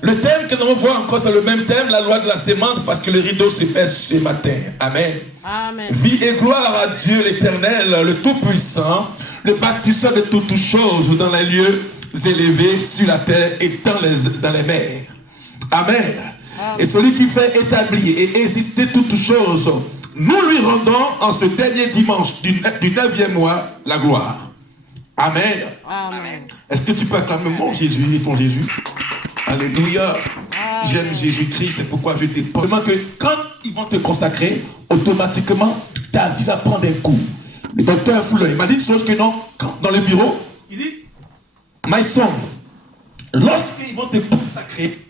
Le thème que nous allons voir encore, c'est le même thème, la loi de la sémence, parce que le rideau se baisse ce matin. Amen. Amen. Vie et gloire à Dieu l'Éternel, le Tout-Puissant, le bâtisseur de toutes choses dans les lieux élevés sur la terre et dans les mers. Amen. Amen. Et celui qui fait établir et exister toutes choses, nous lui rendons en ce dernier dimanche du 9e mois la gloire. Amen. Amen. Est-ce que tu peux acclamer mon Jésus et ton Jésus? Alléluia. J'aime Jésus-Christ, c'est pourquoi je te demande que quand ils vont te consacrer, automatiquement, ta vie va prendre un coup. Le docteur Fuller, il m'a dit une chose que non, dans le bureau, il dit, my son, lorsqu'ils vont te consacrer,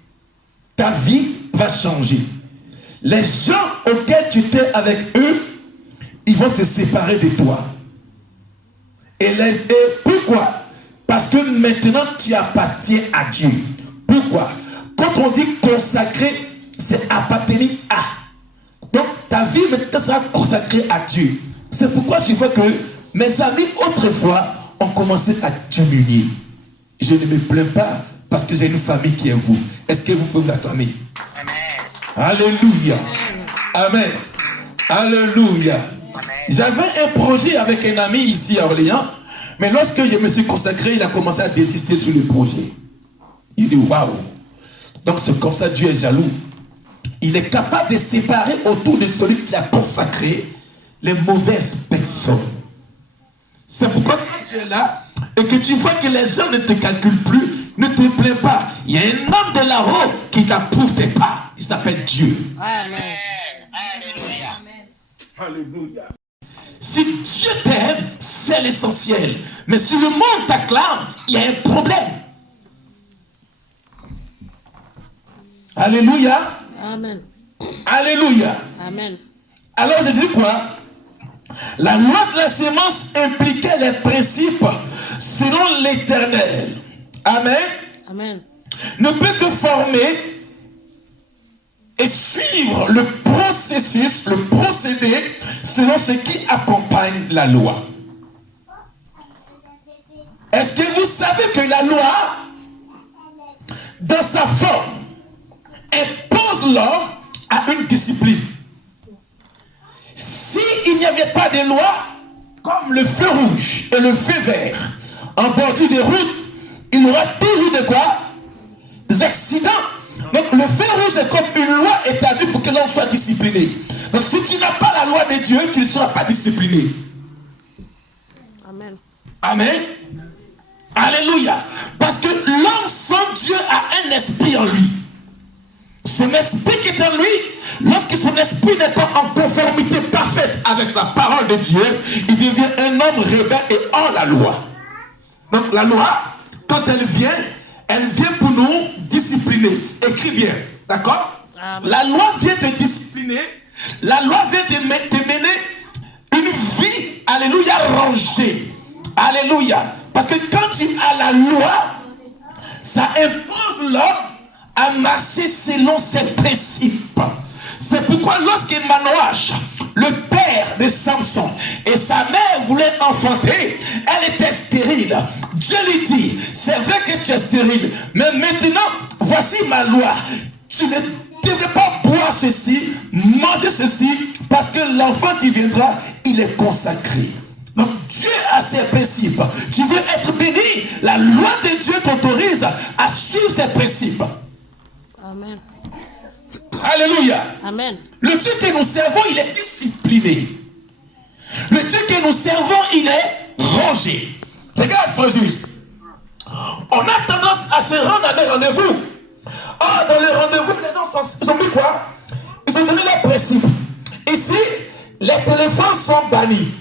ta vie va changer. Les gens auxquels tu étais avec eux, ils vont se séparer de toi. Et pourquoi? Parce que maintenant tu appartiens à Dieu. Pourquoi? Quand on dit consacré, c'est appartenir à. Donc ta vie maintenant sera consacrée à Dieu. C'est pourquoi je vois que mes amis autrefois ont commencé à diminuer. Je ne me plains pas parce que j'ai une famille qui est vous. Est-ce que vous pouvez vous acclamer? Amen. Alléluia. Amen. Alléluia. J'avais un projet avec un ami ici à Orléans, mais lorsque je me suis consacré, il a commencé à désister sur le projet. Il dit waouh. Donc c'est comme ça, Dieu est jaloux. Il est capable de séparer autour de celui qui a consacré les mauvaises personnes. C'est pourquoi quand tu es là et que tu vois que les gens ne te calculent plus, ne te plaît pas, il y a un homme de là-haut qui t'approuve tes pas. Il s'appelle Dieu. Amen. Alléluia. Alléluia. Si Dieu t'aime, c'est l'essentiel. Mais si le monde t'acclame, il y a un problème. Alléluia. Amen. Alléluia. Amen. Alors je dis quoi? La loi de la sémence impliquait les principes selon l'Éternel. Amen. Amen. Ne peut que former et suivre le processus, le procédé selon ce qui accompagne la loi. Est-ce que vous savez que la loi, dans sa forme, impose l'homme à une discipline? S'il n'y avait pas de loi, comme le feu rouge et le feu vert, en bordure de route, il y aura toujours de quoi? Des accidents. Donc le feu rouge est comme une loi établie pour que l'on soit discipliné. Donc si tu n'as pas la loi de Dieu, tu ne seras pas discipliné. Amen. Amen. Alléluia. Parce que l'homme sans Dieu a un esprit en lui. Son esprit qui est en lui, lorsque son esprit n'est pas en conformité parfaite avec la parole de Dieu, il devient un homme rebelle et hors la loi. Donc la loi, quand elle vient pour nous discipliner. Écris bien, d'accord? La loi vient te discipliner, la loi vient te mener une vie, alléluia, rangée. Alléluia. Parce que quand tu as la loi, ça impose l'homme à marcher selon ses principes. C'est pourquoi lorsque Manoach, le père de Samson, et sa mère voulaient enfanter, elle était stérile. Dieu lui dit, c'est vrai que tu es stérile, mais maintenant, voici ma loi. Tu ne devrais pas boire ceci, manger ceci, parce que l'enfant qui viendra, il est consacré. Donc Dieu a ses principes. Tu veux être béni, la loi de Dieu t'autorise à suivre ses principes. Amen. Alléluia. Amen. Le Dieu que nous servons, il est discipliné. Le Dieu que nous servons, il est rangé. Regarde, frère juste. On a tendance à se rendre à des rendez-vous. Ah, dans les rendez-vous, les gens ils ont mis quoi? Ils ont donné leurs principes. Ici, les téléphones sont bannis.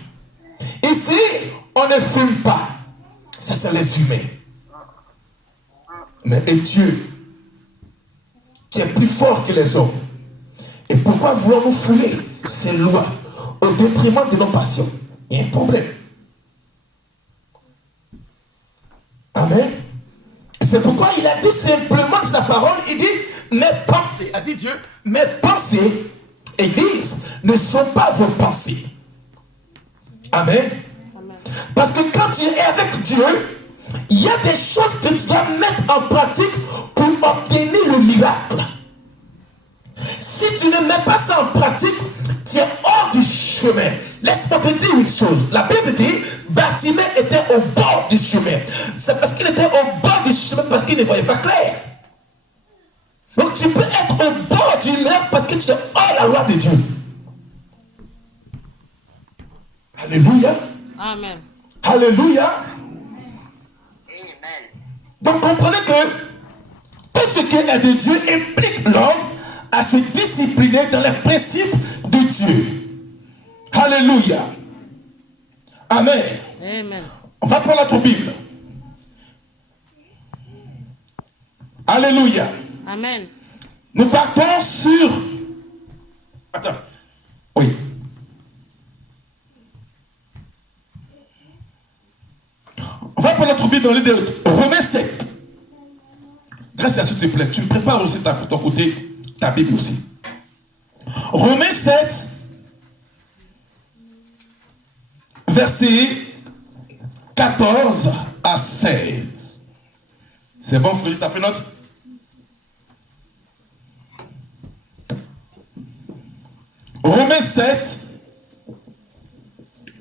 Ici, on ne fume pas. Ça, c'est les humains. Mais et Dieu, qui est plus fort que les hommes. Et pourquoi voulons-nous fouler ces lois au détriment de nos passions? Il y a un problème. Amen. C'est pourquoi il a dit simplement sa parole, il dit, mes pensées, a dit Dieu, mes pensées, Église, ne sont pas vos pensées. Amen. Parce que quand tu es avec Dieu, il y a des choses que tu dois mettre en pratique pour obtenir le miracle. Si tu ne mets pas ça en pratique, tu es hors du chemin. Laisse-moi te dire une chose. La Bible dit, Bartimée était au bord du chemin. C'est parce qu'il était au bord du chemin parce qu'il ne voyait pas clair. Donc tu peux être au bord du miracle parce que tu es hors la loi de Dieu. Alléluia. Amen. Alléluia. Donc comprenez que tout ce qui est de Dieu implique l'homme à se discipliner dans les principes de Dieu. Alléluia. Amen. Amen. On va prendre notre Bible. Alléluia. Amen. Nous partons sur... Attends. Oui. On va prendre notre Bible dans le livre de Romains 7. Grâce à s'il te plaît, tu me prépares aussi ton côté, ta Bible aussi. Romains 7, versets 14 à 16. C'est bon, Frédéric, t'as pris note? Romains 7,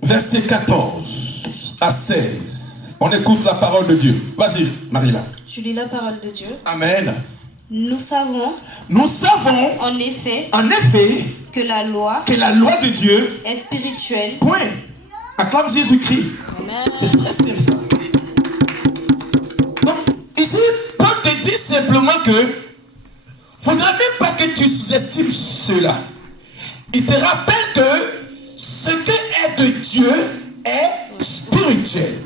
verset 14 à 16. On écoute la parole de Dieu. Vas-y, Marie-là. Je lis la parole de Dieu. Amen. Nous savons en effet que la loi de Dieu est spirituelle. Point. Acclame Jésus-Christ. Amen. C'est très simple ça. Donc, ici, Paul te dit simplement que faudrait même pas que tu sous-estimes cela. Il te rappelle que ce qui est de Dieu est spirituel.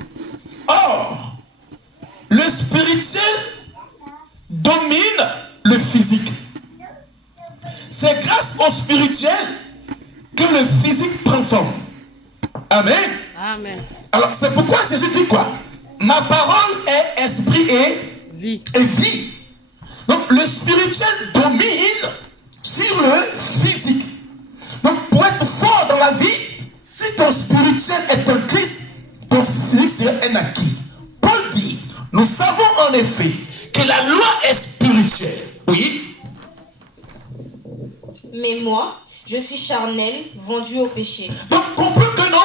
Or, le spirituel domine le physique. C'est grâce au spirituel que le physique prend forme. Amen. Amen. Alors, c'est pourquoi Jésus dit quoi? Ma parole est esprit et Vie. vie. Donc, le spirituel domine sur le physique. Donc, pour être fort dans la vie, si ton spirituel est un Christ, ton physique sera un acquis. Paul dit, nous savons en effet que la loi est spirituelle. Oui. Mais moi, je suis charnel, vendu au péché. Donc, comprends que non,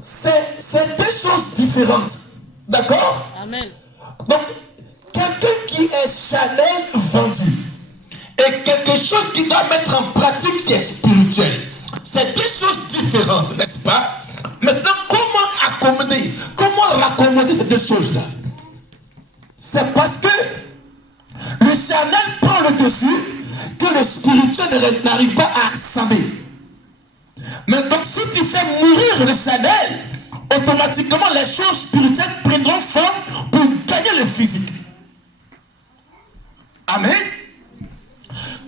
c'est deux choses différentes. D'accord? Amen. Donc, quelqu'un qui est charnel vendu et quelque chose qui doit mettre en pratique qui est spirituel, c'est deux choses différentes, n'est-ce pas? Maintenant, comment raccommoder ces deux choses-là? C'est parce que le charnel prend le dessus que le spirituel n'arrive pas à ressembler. Mais donc, si tu fais mourir le charnel, automatiquement les choses spirituelles prendront forme pour gagner le physique. Amen.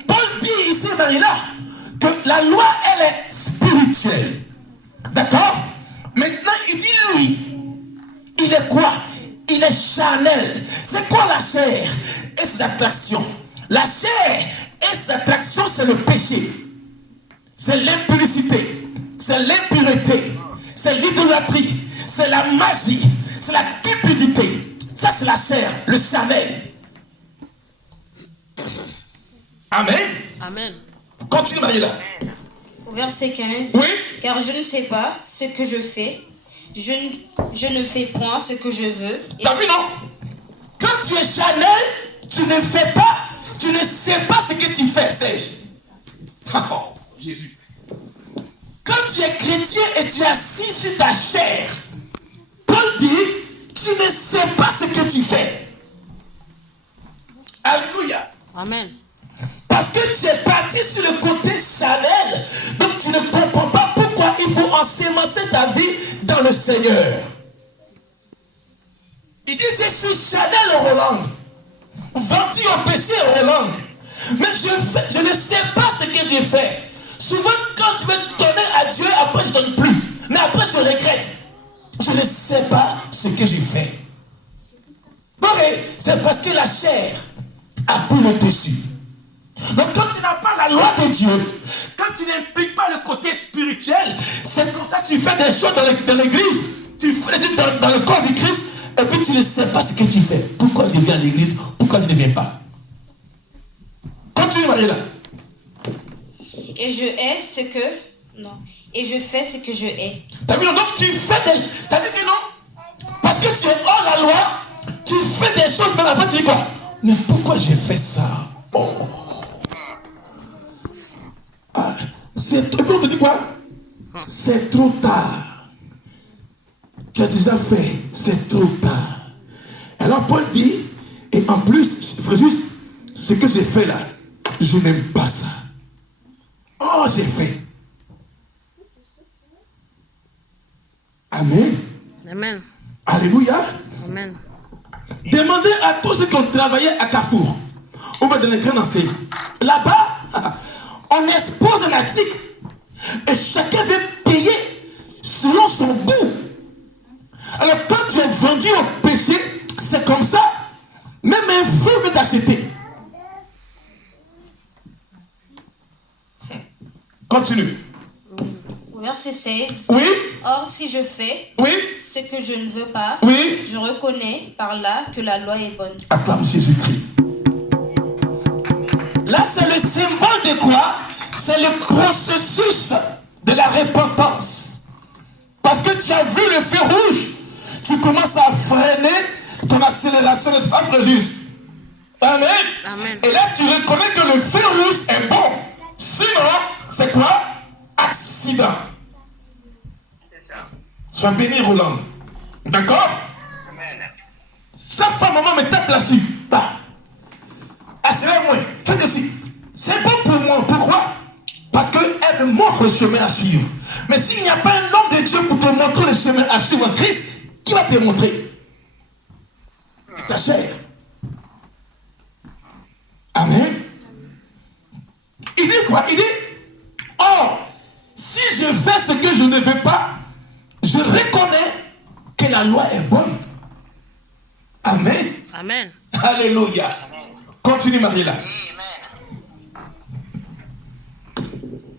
Paul dit ici, Marie-là, que la loi, elle est spirituelle. D'accord? Maintenant, il dit lui, il est quoi? Il est charnel. C'est quoi la chair et ses attractions? La chair et ses attractions, c'est le péché. C'est l'impudicité. C'est l'impureté. C'est l'idolâtrie. C'est la magie. C'est la cupidité. Ça, c'est la chair, le charnel. Amen. Amen. Continue, Marie-là. Au verset 15. Oui. Car je ne sais pas ce que je fais. Je ne fais point ce que je veux. T'as vu, non? Quand tu es charnel, tu ne fais pas, tu ne sais pas ce que tu fais, sais-je. Oh, Jésus. Quand tu es chrétien et tu es assis sur ta chair, Paul dit, tu ne sais pas ce que tu fais. Alléluia. Amen. Parce que tu es parti sur le côté charnel, donc tu ne comprends pas pourquoi il faut ensemencer ta vie dans le Seigneur. Il dit, je suis charnel Roland, vendu au péché Roland, mais je ne sais pas ce que j'ai fait. Souvent quand je vais donner à Dieu, après je ne donne plus, mais après je regrette. Je ne sais pas ce que j'ai fait. Donc c'est parce que la chair a pris le dessus. Donc quand tu n'as pas la loi de Dieu, quand tu n'impliques pas le côté spirituel, c'est comme ça que tu fais des choses dans l'église, tu fais des choses dans le corps du Christ, et puis tu ne sais pas ce que tu fais. Pourquoi je viens à l'église? Pourquoi je ne viens pas? Continue, Marie-là. Et je hais ce que... Non. Et je fais ce que je hais. T'as vu, donc tu fais des... T'as vu que non? Parce que tu es hors la loi, tu fais des choses, mais après tu dis quoi? Mais pourquoi j'ai fait ça? Oh. Ah, c'est... Et puis on te dit quoi? C'est trop tard. Tu as déjà fait, c'est trop tard. Alors Paul dit, et en plus, frère juste, ce que j'ai fait là, je n'aime pas ça. Oh, j'ai fait. Amen. Amen. Alléluia. Amen. Demandez à tous ceux qui ont travaillé à Carrefour, ou bien dans les grandes enseignes. Là-bas, on expose un article et chacun veut payer selon son goût. Alors quand tu es vendu au péché, c'est comme ça. Même un feu veut t'acheter. Continue. Verset 16. Oui. Or, si je fais Oui. ce que je ne veux pas, Oui. je reconnais par là que la loi est bonne. Acclame Jésus-Christ. Là, c'est le symbole de quoi? C'est le processus de la repentance. Parce que tu as vu le feu rouge, tu commences à freiner ton accélération de frère juste. Amen. Amen. Et là, tu reconnais que le feu rouge est bon. Sinon, c'est quoi? Accident. Sois béni, Roland. D'accord? Chaque fois, maman me tape là-dessus. Bah. Accélère-moi. Faites ici. C'est bon pour moi. Pourquoi? Parce qu'elle me montre le chemin à suivre. Mais s'il n'y a pas un homme de Dieu pour te montrer le chemin à suivre en Christ, qui va te montrer? Ta chair. Amen. Il dit quoi? Il dit, oh, si je fais ce que je ne veux pas, je reconnais que la loi est bonne. Amen. Amen. Alléluia. Continue, Marie-là.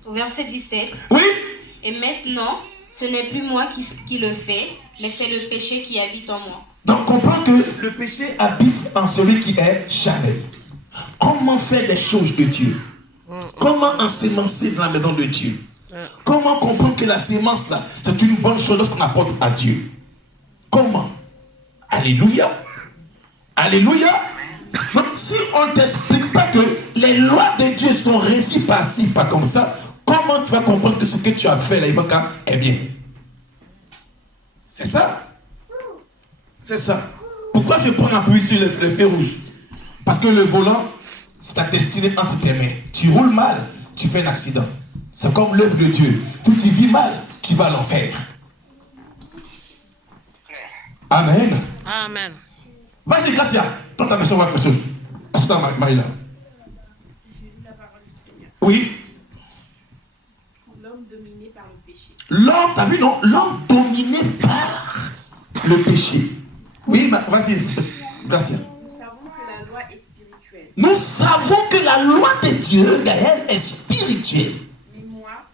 Au verset 17. Oui. Et maintenant, ce n'est plus moi qui le fais, mais c'est le péché qui habite en moi. Donc, comprends que le péché habite en celui qui est charnel. Comment faire les choses de Dieu? Comment ensemencer dans la maison de Dieu? Comment comprendre que la sémence là, c'est une bonne chose lorsqu'on apporte à Dieu? Comment? Alléluia. Alléluia. Donc, si on ne t'explique pas que les lois de Dieu sont régies par ci, pas comme ça, comment tu vas comprendre que ce que tu as fait là, Ibaka, est bien? C'est ça. C'est ça. Pourquoi je prends appui sur le feu rouge? Parce que le volant, c'est ta destinée entre tes mains. Tu roules mal, tu fais un accident. C'est comme l'œuvre de Dieu. Si tu vis mal, tu vas à l'enfer. Amen. Amen. Vas-y, Gracia. Toi, ta mission, quelque chose. Attends, Marie-là. J'ai lu la parole du Seigneur. Oui. L'homme dominé par le péché. L'homme, t'as vu, non? L'homme dominé par le péché. Oui, vas-y, Gracia. Nous savons que la loi est spirituelle. Nous savons que la loi de Dieu, Gaël, est spirituelle.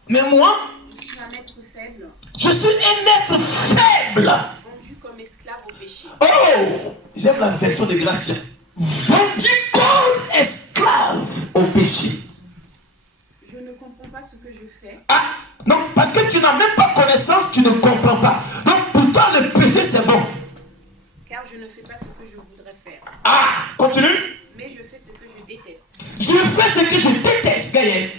Mais Mais moi, moi, je suis un être faible, je suis un être faible. vendu comme esclave au péché. Oh, j'aime la version de Gracia. Vendu comme esclave au péché. Je ne comprends pas ce que je fais, Ah, non, parce que tu n'as même pas connaissance, tu ne comprends pas. Donc pour toi, le péché, c'est bon. car je ne fais pas ce que je voudrais faire. Ah, continue. Mais je fais ce que je déteste. Je fais ce que je déteste, Gaël.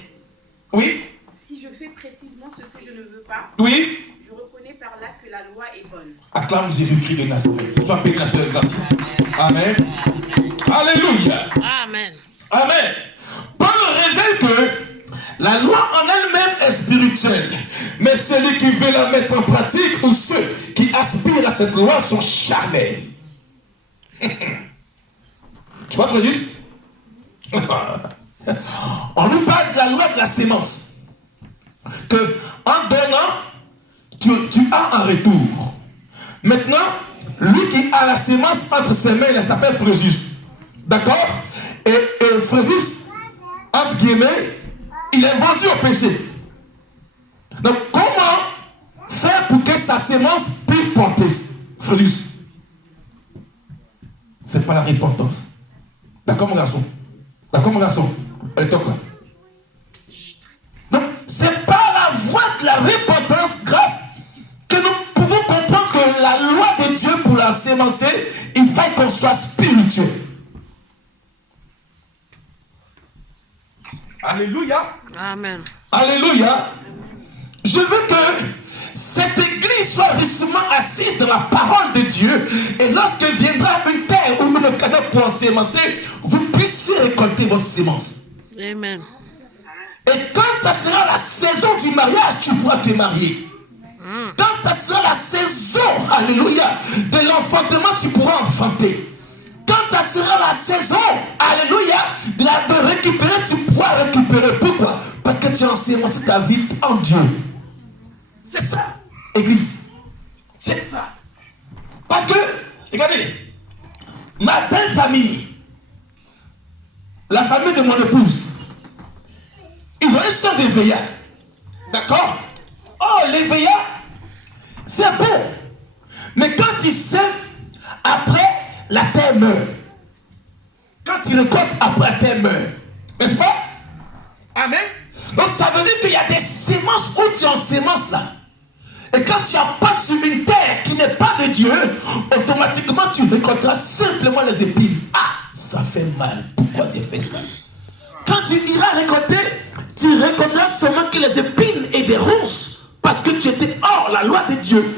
Oui, Si je fais précisément ce que je ne veux pas, oui. je reconnais par là que la loi est bonne. Acclame Jésus-Christ de Nazareth. Sois béni la seule grâce. Amen. Alléluia. Amen. Amen. Paul révèle que la loi en elle-même est spirituelle. Mais celui qui veut la mettre en pratique ou ceux qui aspirent à cette loi sont charnels. Tu vois, Régis? On nous parle de la loi de la sémence. Que en donnant, tu as un retour. Maintenant, lui qui a la sémence entre ses mains, il s'appelle Fréjus. D'accord? Et Fréjus, entre guillemets, il est vendu au péché. Donc, comment faire pour que sa sémence puisse porter, Fréjus? c'est pas la repentance. D'accord, mon garçon? D'accord, mon garçon? Allez, toc là. Donc, c'est pas la voie de la repentance grâce que nous pouvons comprendre que la loi de Dieu pour la sémencer, il faut qu'on soit spirituel. Alléluia. Amen. Alléluia. Je veux que cette église soit richement assise dans la parole de Dieu. Et lorsque viendra une terre ou une occasion pour sémencer, vous puissiez récolter votre sémence. Amen. Et quand ça sera la saison du mariage, tu pourras te marier. Quand ça sera la saison, alléluia, de l'enfantement, tu pourras enfanter. Quand ça sera la saison, alléluia, de récupérer, tu pourras récupérer. Pourquoi? Parce que tu as ensemencé ta vie en Dieu. C'est ça, église. C'est ça. Parce que, regardez, ma belle famille, la famille de mon épouse, ils ont un chant de veillard. D'accord? Oh, les veillards, c'est beau. Mais quand ils sèment, après, la terre meurt. Quand ils récoltent, après, la terre meurt. N'est-ce pas? Amen. Donc, ça veut dire qu'il y a des semences où tu en sémences là. Et quand tu apportes sur une terre qui n'est pas de Dieu, automatiquement, tu récolteras simplement les épines. Ah, ça fait mal. Pourquoi tu fais ça? Quand tu iras récolter, tu récolteras seulement que les épines et des ronces. Parce que tu étais hors la loi de Dieu.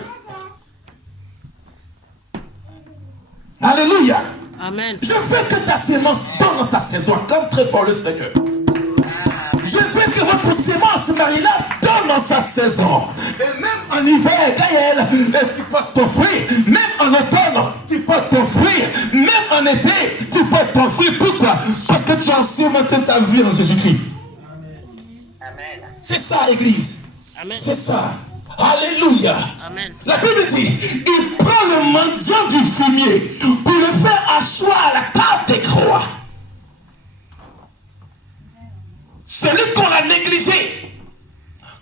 Alléluia. Amen. Je veux que ta sémence donne sa saison. Acclame très fort le Seigneur. Je veux que votre sémence, Marie-là, donne dans sa saison. Et même en hiver, Gaël, tu portes ton fruit. Même en automne, tu portes ton fruit. Même en été, tu portes ton fruit. Pourquoi? Parce que tu as sémenté sa vie en Jésus-Christ. C'est ça, Église. Amen. C'est ça. Alléluia. Amen. La Bible dit, il prend le mendiant du fumier pour le faire asseoir à la table des croix. Celui qu'on a négligé.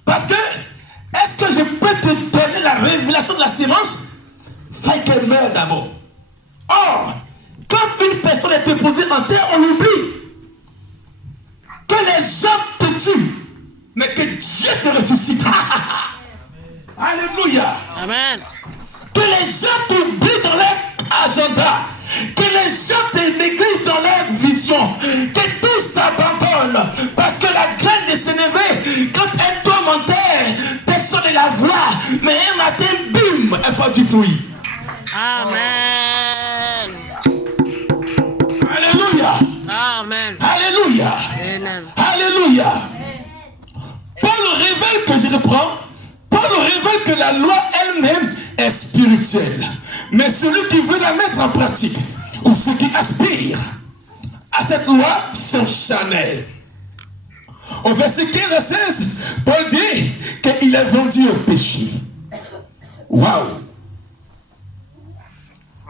Parce que, est-ce que je peux te donner la révélation de la sémence? Fais qu'elle meure d'abord. Or, quand une personne est déposée en terre, on oublie que les gens te tuent, mais que Dieu te ressuscite. Alléluia. Amen. Que les gens t'oublient dans leur agenda. Que les gens te négligent dans leur vision. Que tous t'abandonnent. Parce que la graine de Sénévé, quand elle tombe en terre, personne ne la voit. Mais un matin, bim, elle porte du fruit. Amen. Alléluia. Amen. Alléluia. Amen. Alléluia. Paul révèle que, je reprends, Paul révèle que la loi elle-même est spirituelle. Mais celui qui veut la mettre en pratique, ou ceux qui aspirent à cette loi, sont charnels. Au verset 15 à 16, Paul dit qu'il est vendu au péché. Waouh!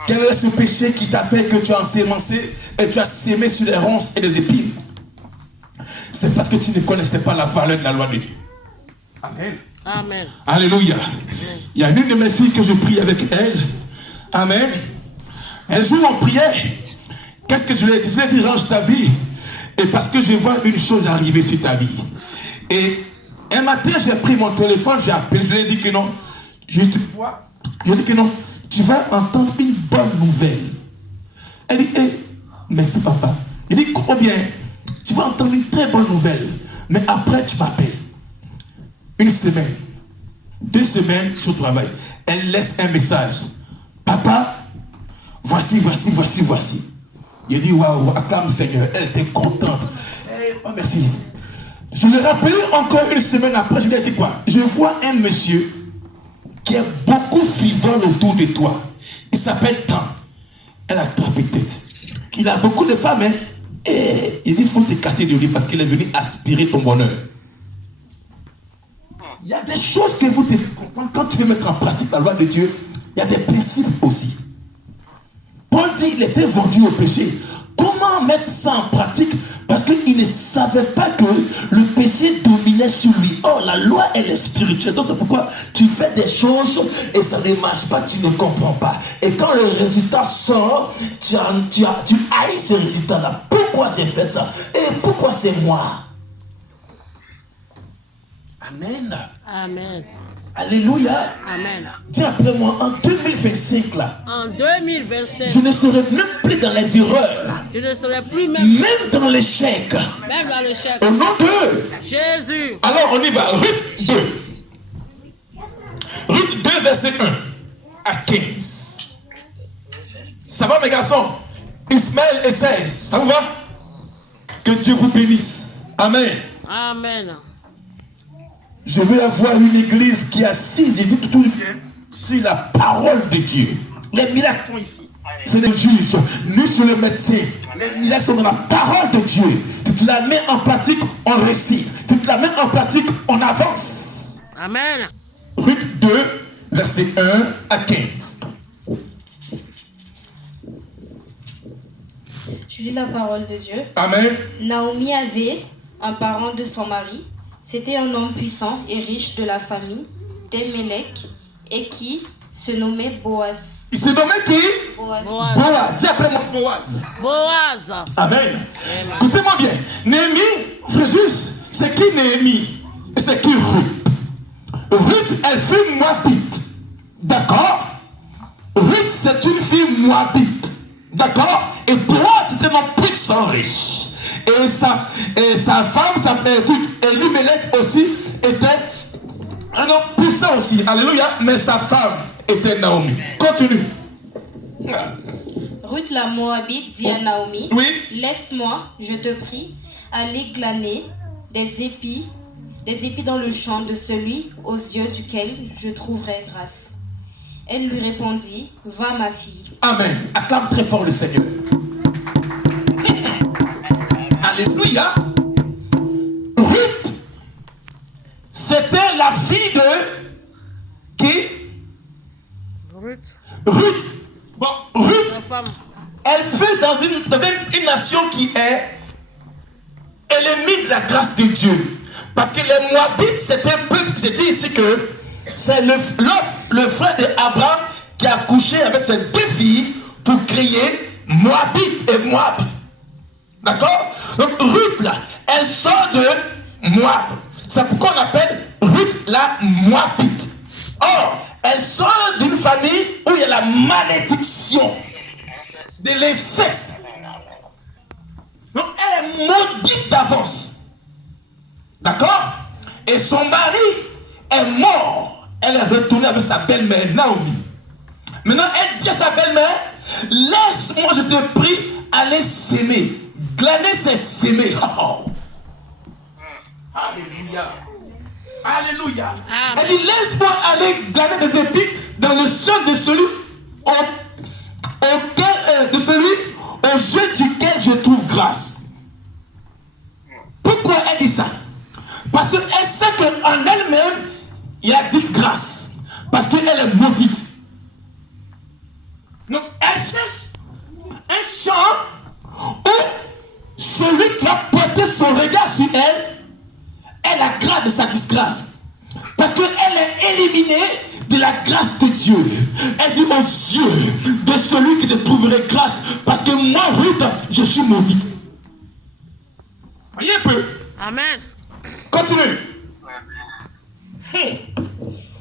Quel est ce péché qui t'a fait que tu as ensemencé et tu as sémé sur les ronces et les épines? C'est parce que tu ne connaissais pas la valeur de la loi de Dieu. Amen. Amen. Alléluia. Il y a une de mes filles que je prie avec elle. Amen. Un jour on priait. Qu'est-ce que je lui ai dit? Je lui ai dit, range ta vie. Et parce que je vois une chose arriver sur ta vie. Et un matin, j'ai pris mon téléphone, j'ai appelé, je lui ai dit que non. Je lui ai dit que non. Tu vas entendre une bonne nouvelle. Elle dit, merci papa. Il dit, combien? Tu vas entendre une très bonne nouvelle. Mais après, tu m'appelles. Une semaine. 2 semaines, je travaille. Elle laisse un message. Papa, voici. Il dit, waouh, acclame Seigneur. Elle était contente. Oh, merci. Je l'ai rappelé encore une semaine après. Je lui ai dit quoi? Je vois un monsieur qui est beaucoup frivole autour de toi. Il s'appelle Tan. Elle a 3 têtes. Il a beaucoup de femmes, hein? Et il dit, il faut t'écarter de lui parce qu'il est venu aspirer ton bonheur. Il y a des choses que vous devez comprendre quand tu veux mettre en pratique la loi de Dieu. Il y a des principes aussi. Paul dit qu'il était vendu au péché. Comment mettre ça en pratique? Parce qu'il ne savait pas que le péché dominait sur lui. Or, la loi, elle est spirituelle. Donc, c'est pourquoi tu fais des choses et ça ne marche pas, tu ne comprends pas. Et quand le résultat sort, tu haïs ce résultat-là. Pourquoi j'ai fait ça? Et pourquoi c'est moi? Amen. Amen. Alléluia. Amen. Dis après moi, en 2025 là, En 2025, je ne serai même plus dans les erreurs, je ne serai plus même dans l'échec. dans le chèque. Au nom de Jésus. Alors on y va. Ruth 2. Ruth 2, verset 1 à 15. Ça va mes garçons? Ismaël et Serge, ça vous va? Que Dieu vous bénisse. Amen. Amen. Je veux avoir une église qui est assise, j'ai dit tout bien, sur la parole de Dieu. Les miracles sont ici. C'est le juge, ni sur le médecin. Les miracles sont dans la parole de Dieu. Si tu la mets en pratique, on réussit. Si tu la mets en pratique, on avance. Amen. Ruth 2, verset 1 à 15. Je lis la parole de Dieu. Amen. Naomi avait un parent de son mari. C'était un homme puissant et riche de la famille d'Emelec et qui se nommait Boaz. Il se nommait qui? Boaz. Boaz. Boaz. Dis après moi Boaz. Boaz. Amen. Écoutez-moi bien. Néhémie, Fréjus, c'est qui Néhémie? Et c'est qui Ruth? Ruth, elle fut moabite. D'accord? Ruth, c'est une fille moabite. D'accord? Et Boaz, c'est un homme puissant, riche. Et sa femme s'appelait Elimelech aussi, était un homme puissant aussi. Alléluia. Mais sa femme était Naomi. Continue. Ruth la Moabite dit à Naomi, Oui. laisse-moi, je te prie, aller glaner des épis dans le champ de celui aux yeux duquel je trouverai grâce. Elle lui répondit, va ma fille. Amen. Acclame très fort le Seigneur. Alléluia. Ruth, c'était la fille de qui? Ruth. Ruth. Bon, Ruth, La femme. elle fut dans une nation qui est ennemie de la grâce de Dieu. Parce que les Moabites, c'était un peuple, j'ai dit ici que c'est le frère d'Abraham qui a couché avec ses deux filles pour créer Moabite et Moab. D'accord? Donc Ruth là, elle sort de Moab. C'est pourquoi on appelle Ruth la Moabite. Or, elle sort d'une famille où il y a la malédiction de l'inceste. Donc elle est maudite d'avance. D'accord? Et son mari est mort. Elle est retournée avec sa belle-mère Naomi. Maintenant, elle dit à sa belle-mère, laisse-moi, je te prie, aller s'aimer. Glaner, c'est s'aimer. Oh. Alléluia. Alléluia. Amen. Elle dit, laisse-moi aller glaner des épis dans le champ de celui aux yeux duquel je trouve grâce. Pourquoi elle dit ça? Parce qu'elle sait qu'en elle-même, il y a disgrâce. Parce qu'elle est maudite. Donc, elle cherche un champ où celui qui a porté son regard sur elle, elle aggrave de sa disgrâce. Parce qu'elle est éliminée de la grâce de Dieu. Elle dit aux yeux de celui que je trouverai grâce. Parce que moi, Ruth, je suis maudite. Voyez un peu. Amen. Continue.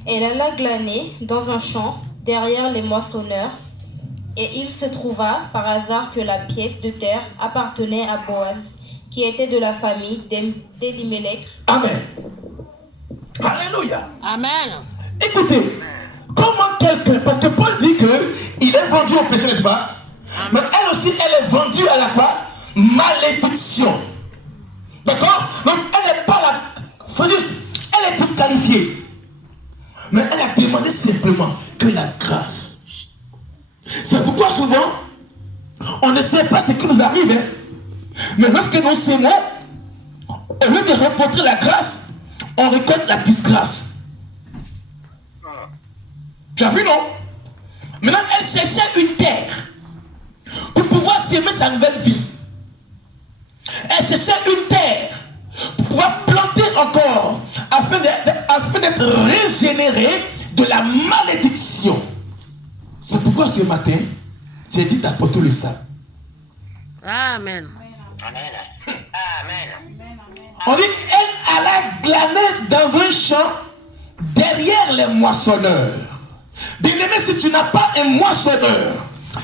Elle alla glaner dans un champ derrière les moissonneurs, et il se trouva par hasard que la pièce de terre appartenait à Boaz, qui était de la famille d'Elimelech. Amen. Alléluia. Amen. Écoutez, comment quelqu'un, parce que Paul dit qu'il est vendu au péché, n'est-ce pas? Mais elle aussi, elle est vendue à la quoi? Malédiction. D'accord? Donc elle n'est pas là. Faut juste, elle est disqualifiée. Mais elle a demandé simplement que la grâce. C'est pourquoi souvent, on ne sait pas ce qui nous arrive. Hein? Mais lorsque nous savons, au lieu de rencontrer la grâce, on récolte la disgrâce. Tu as vu, non? Maintenant, elle cherchait une terre. pour pouvoir s'aimer sa nouvelle vie. Elle cherchait une terre pour pouvoir planter encore afin d'être régénérée de la malédiction. C'est pourquoi ce matin, j'ai dit d'apporter le sable. Amen. On dit, elle alla glaner dans un champ derrière les moissonneurs. Bien-aimé, si tu n'as pas un moissonneur,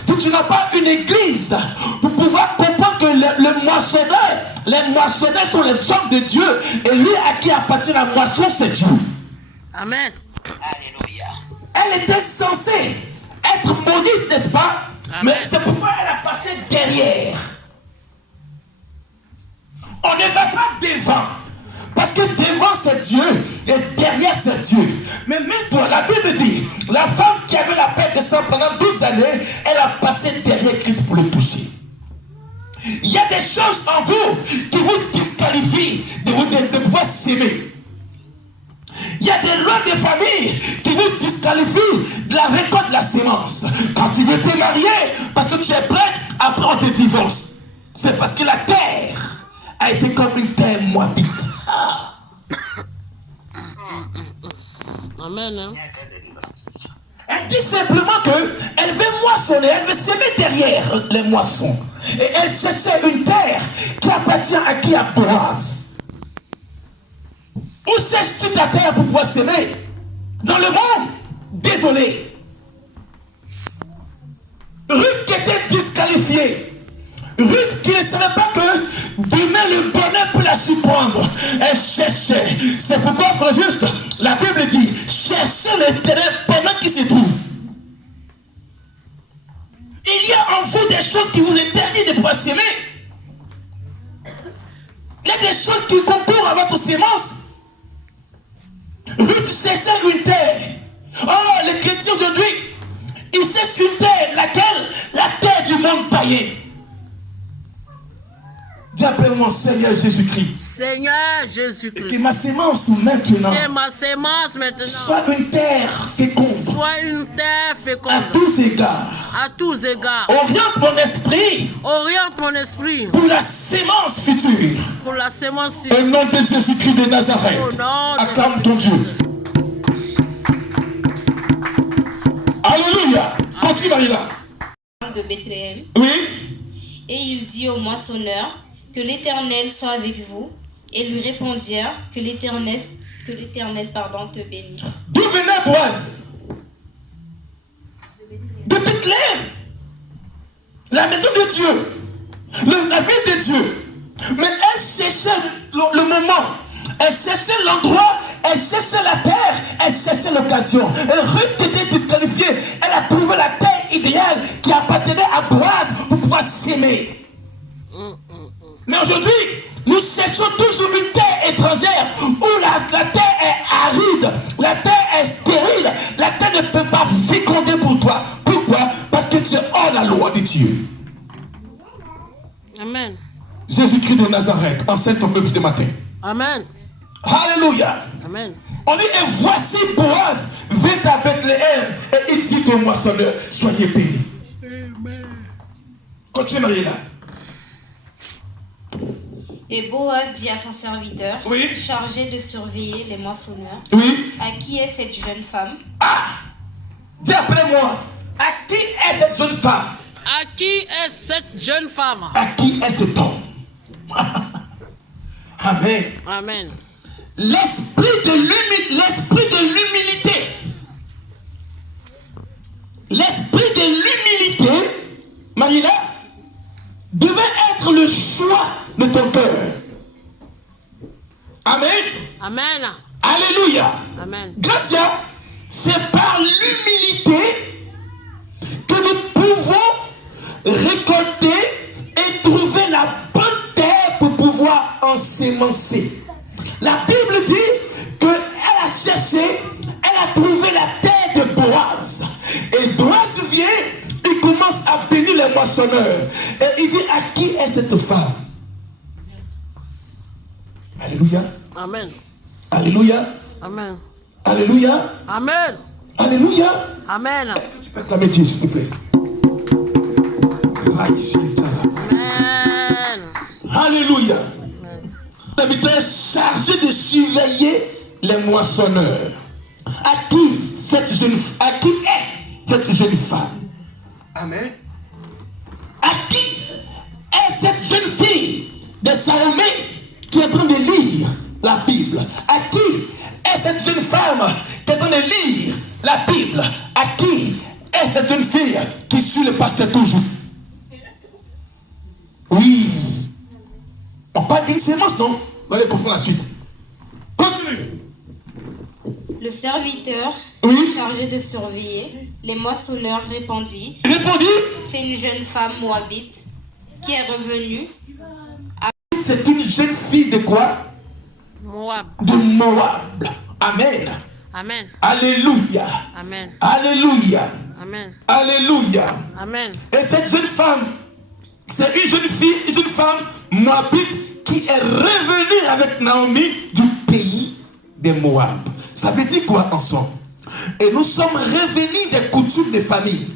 si tu n'as pas une église pour pouvoir comprendre que les moissonneurs sont les hommes de Dieu, et lui à qui appartient la moisson, c'est Dieu. Amen. Alléluia. Elle était censée être maudite, n'est-ce pas? Amen. Mais c'est pourquoi elle a passé derrière. On ne va pas devant. Parce que devant c'est Dieu et derrière c'est Dieu. Mais maintenant, la Bible dit, la femme qui avait la perte de sang pendant 12 années, elle a passé derrière Christ pour le toucher. Il y a des choses en vous qui vous disqualifient de pouvoir s'aimer. Il y a des lois de famille qui vous disqualifient de la récolte de la sémence. Quand tu veux te marier, parce que tu es prêt, après on te divorce. C'est parce que la terre a été comme une terre moabite. Amen. Hein? Elle dit simplement qu'elle veut moissonner, elle veut s'aimer derrière les moissons. Et elle cherchait une terre qui appartient à qui? À Boaz. Où cherches-tu ta terre pour pouvoir s'aimer? Dans le monde? Désolé. Ruth qui était disqualifiée. Ruth qui ne savait pas que demain le bonheur peut la surprendre. Elle cherchait. C'est pourquoi, frère juste, la Bible dit, cherchez l'Éternel pendant qu'il se trouve. Il y a en vous des choses qui vous interdisent de pouvoir s'aimer. Il y a des choses qui concourent à votre sémence. Ruth cherchait une terre. Oh, les chrétiens aujourd'hui, ils cherchent une terre. Laquelle? La terre du monde païen. Dis après mon Seigneur Jésus-Christ. Seigneur Que Jésus-Christ. ma sémence maintenant Et ma sémence maintenant soit une terre féconde soit une terre féconde à tous égards. à tous égards. Oriente mon esprit Oriente mon esprit pour la sémence future. pour la sémence. Au nom de Jésus-Christ de Nazareth. Au nom de Acclame ton Dieu. Alléluia. Continue, Marie-là. De Bethléem. Oui. Et il dit au moissonneur, que l'Éternel soit avec vous. Et lui répondirent, que l'Éternel te bénisse. D'où venait Boaz? De Bethléem. La maison de Dieu. La ville de Dieu. Mais elle cherchait le moment. Elle cherchait l'endroit. Elle cherchait la terre. Elle cherchait l'occasion. Et Ruth était disqualifiée. Elle a trouvé la terre idéale qui appartenait à Boaz pour pouvoir s'aimer. Mais aujourd'hui, nous cherchons toujours une terre étrangère où la terre est aride, la terre est stérile, la terre ne peut pas féconder pour toi. Pourquoi? Parce que tu es hors la loi de Dieu. Amen. Jésus-Christ de Nazareth, enseigne ton peuple ce matin. Amen. Alléluia. Amen. On dit, et voici Boaz vint à Bethléem et il dit au moissonneur, soyez bénis. Amen. Continue, Marie-là. Et Boaz dit à son serviteur, Oui. chargé de surveiller les moissonneurs, Oui. à qui est cette jeune femme? Ah! Dis après moi, à qui est cette jeune femme? À qui est cette jeune femme? À qui est cet homme? Amen. Amen. L'esprit de l'humilité. L'esprit de l'humilité, Marie-là, devait être le choix de ton cœur. Amen. Amen. Alléluia. Amen. Gracia, c'est par l'humilité que nous pouvons récolter et trouver la bonne terre pour pouvoir ensemencer. La Bible dit qu'elle a cherché, elle a trouvé la terre de Boaz. Et Boaz vient, il commence à bénir les moissonneurs. Et il dit, à qui est cette femme? Alléluia. Amen. Alléluia. Amen. Alléluia. Amen. Alléluia. Amen. Tu peux acclamer Dieu, s'il te plaît. Amen. Alléluia. Serviteur chargé de surveiller les moissonneurs. À qui est cette jeune femme? Amen. À qui est cette jeune fille de Salomé qui est en train de lire la Bible? À qui est cette jeune femme qui est en train de lire la Bible? À qui est cette jeune fille qui suit le pasteur toujours? Oui. On parle d'une sémence, non? Vous allez comprendre la suite. Continue. Le serviteur Oui. chargé de surveiller les moissonneurs répondit, Répondit. c'est une jeune femme moabite qui est revenue. C'est une jeune fille de quoi? Moab. De Moab. Amen. Amen. Alléluia. Amen. Alléluia. Amen. Alléluia. Amen. Et cette jeune femme, c'est une jeune fille, une jeune femme moabite qui est revenue avec Naomi du pays de Moab. Ça veut dire quoi ensemble? Et nous sommes revenus des coutumes des familles.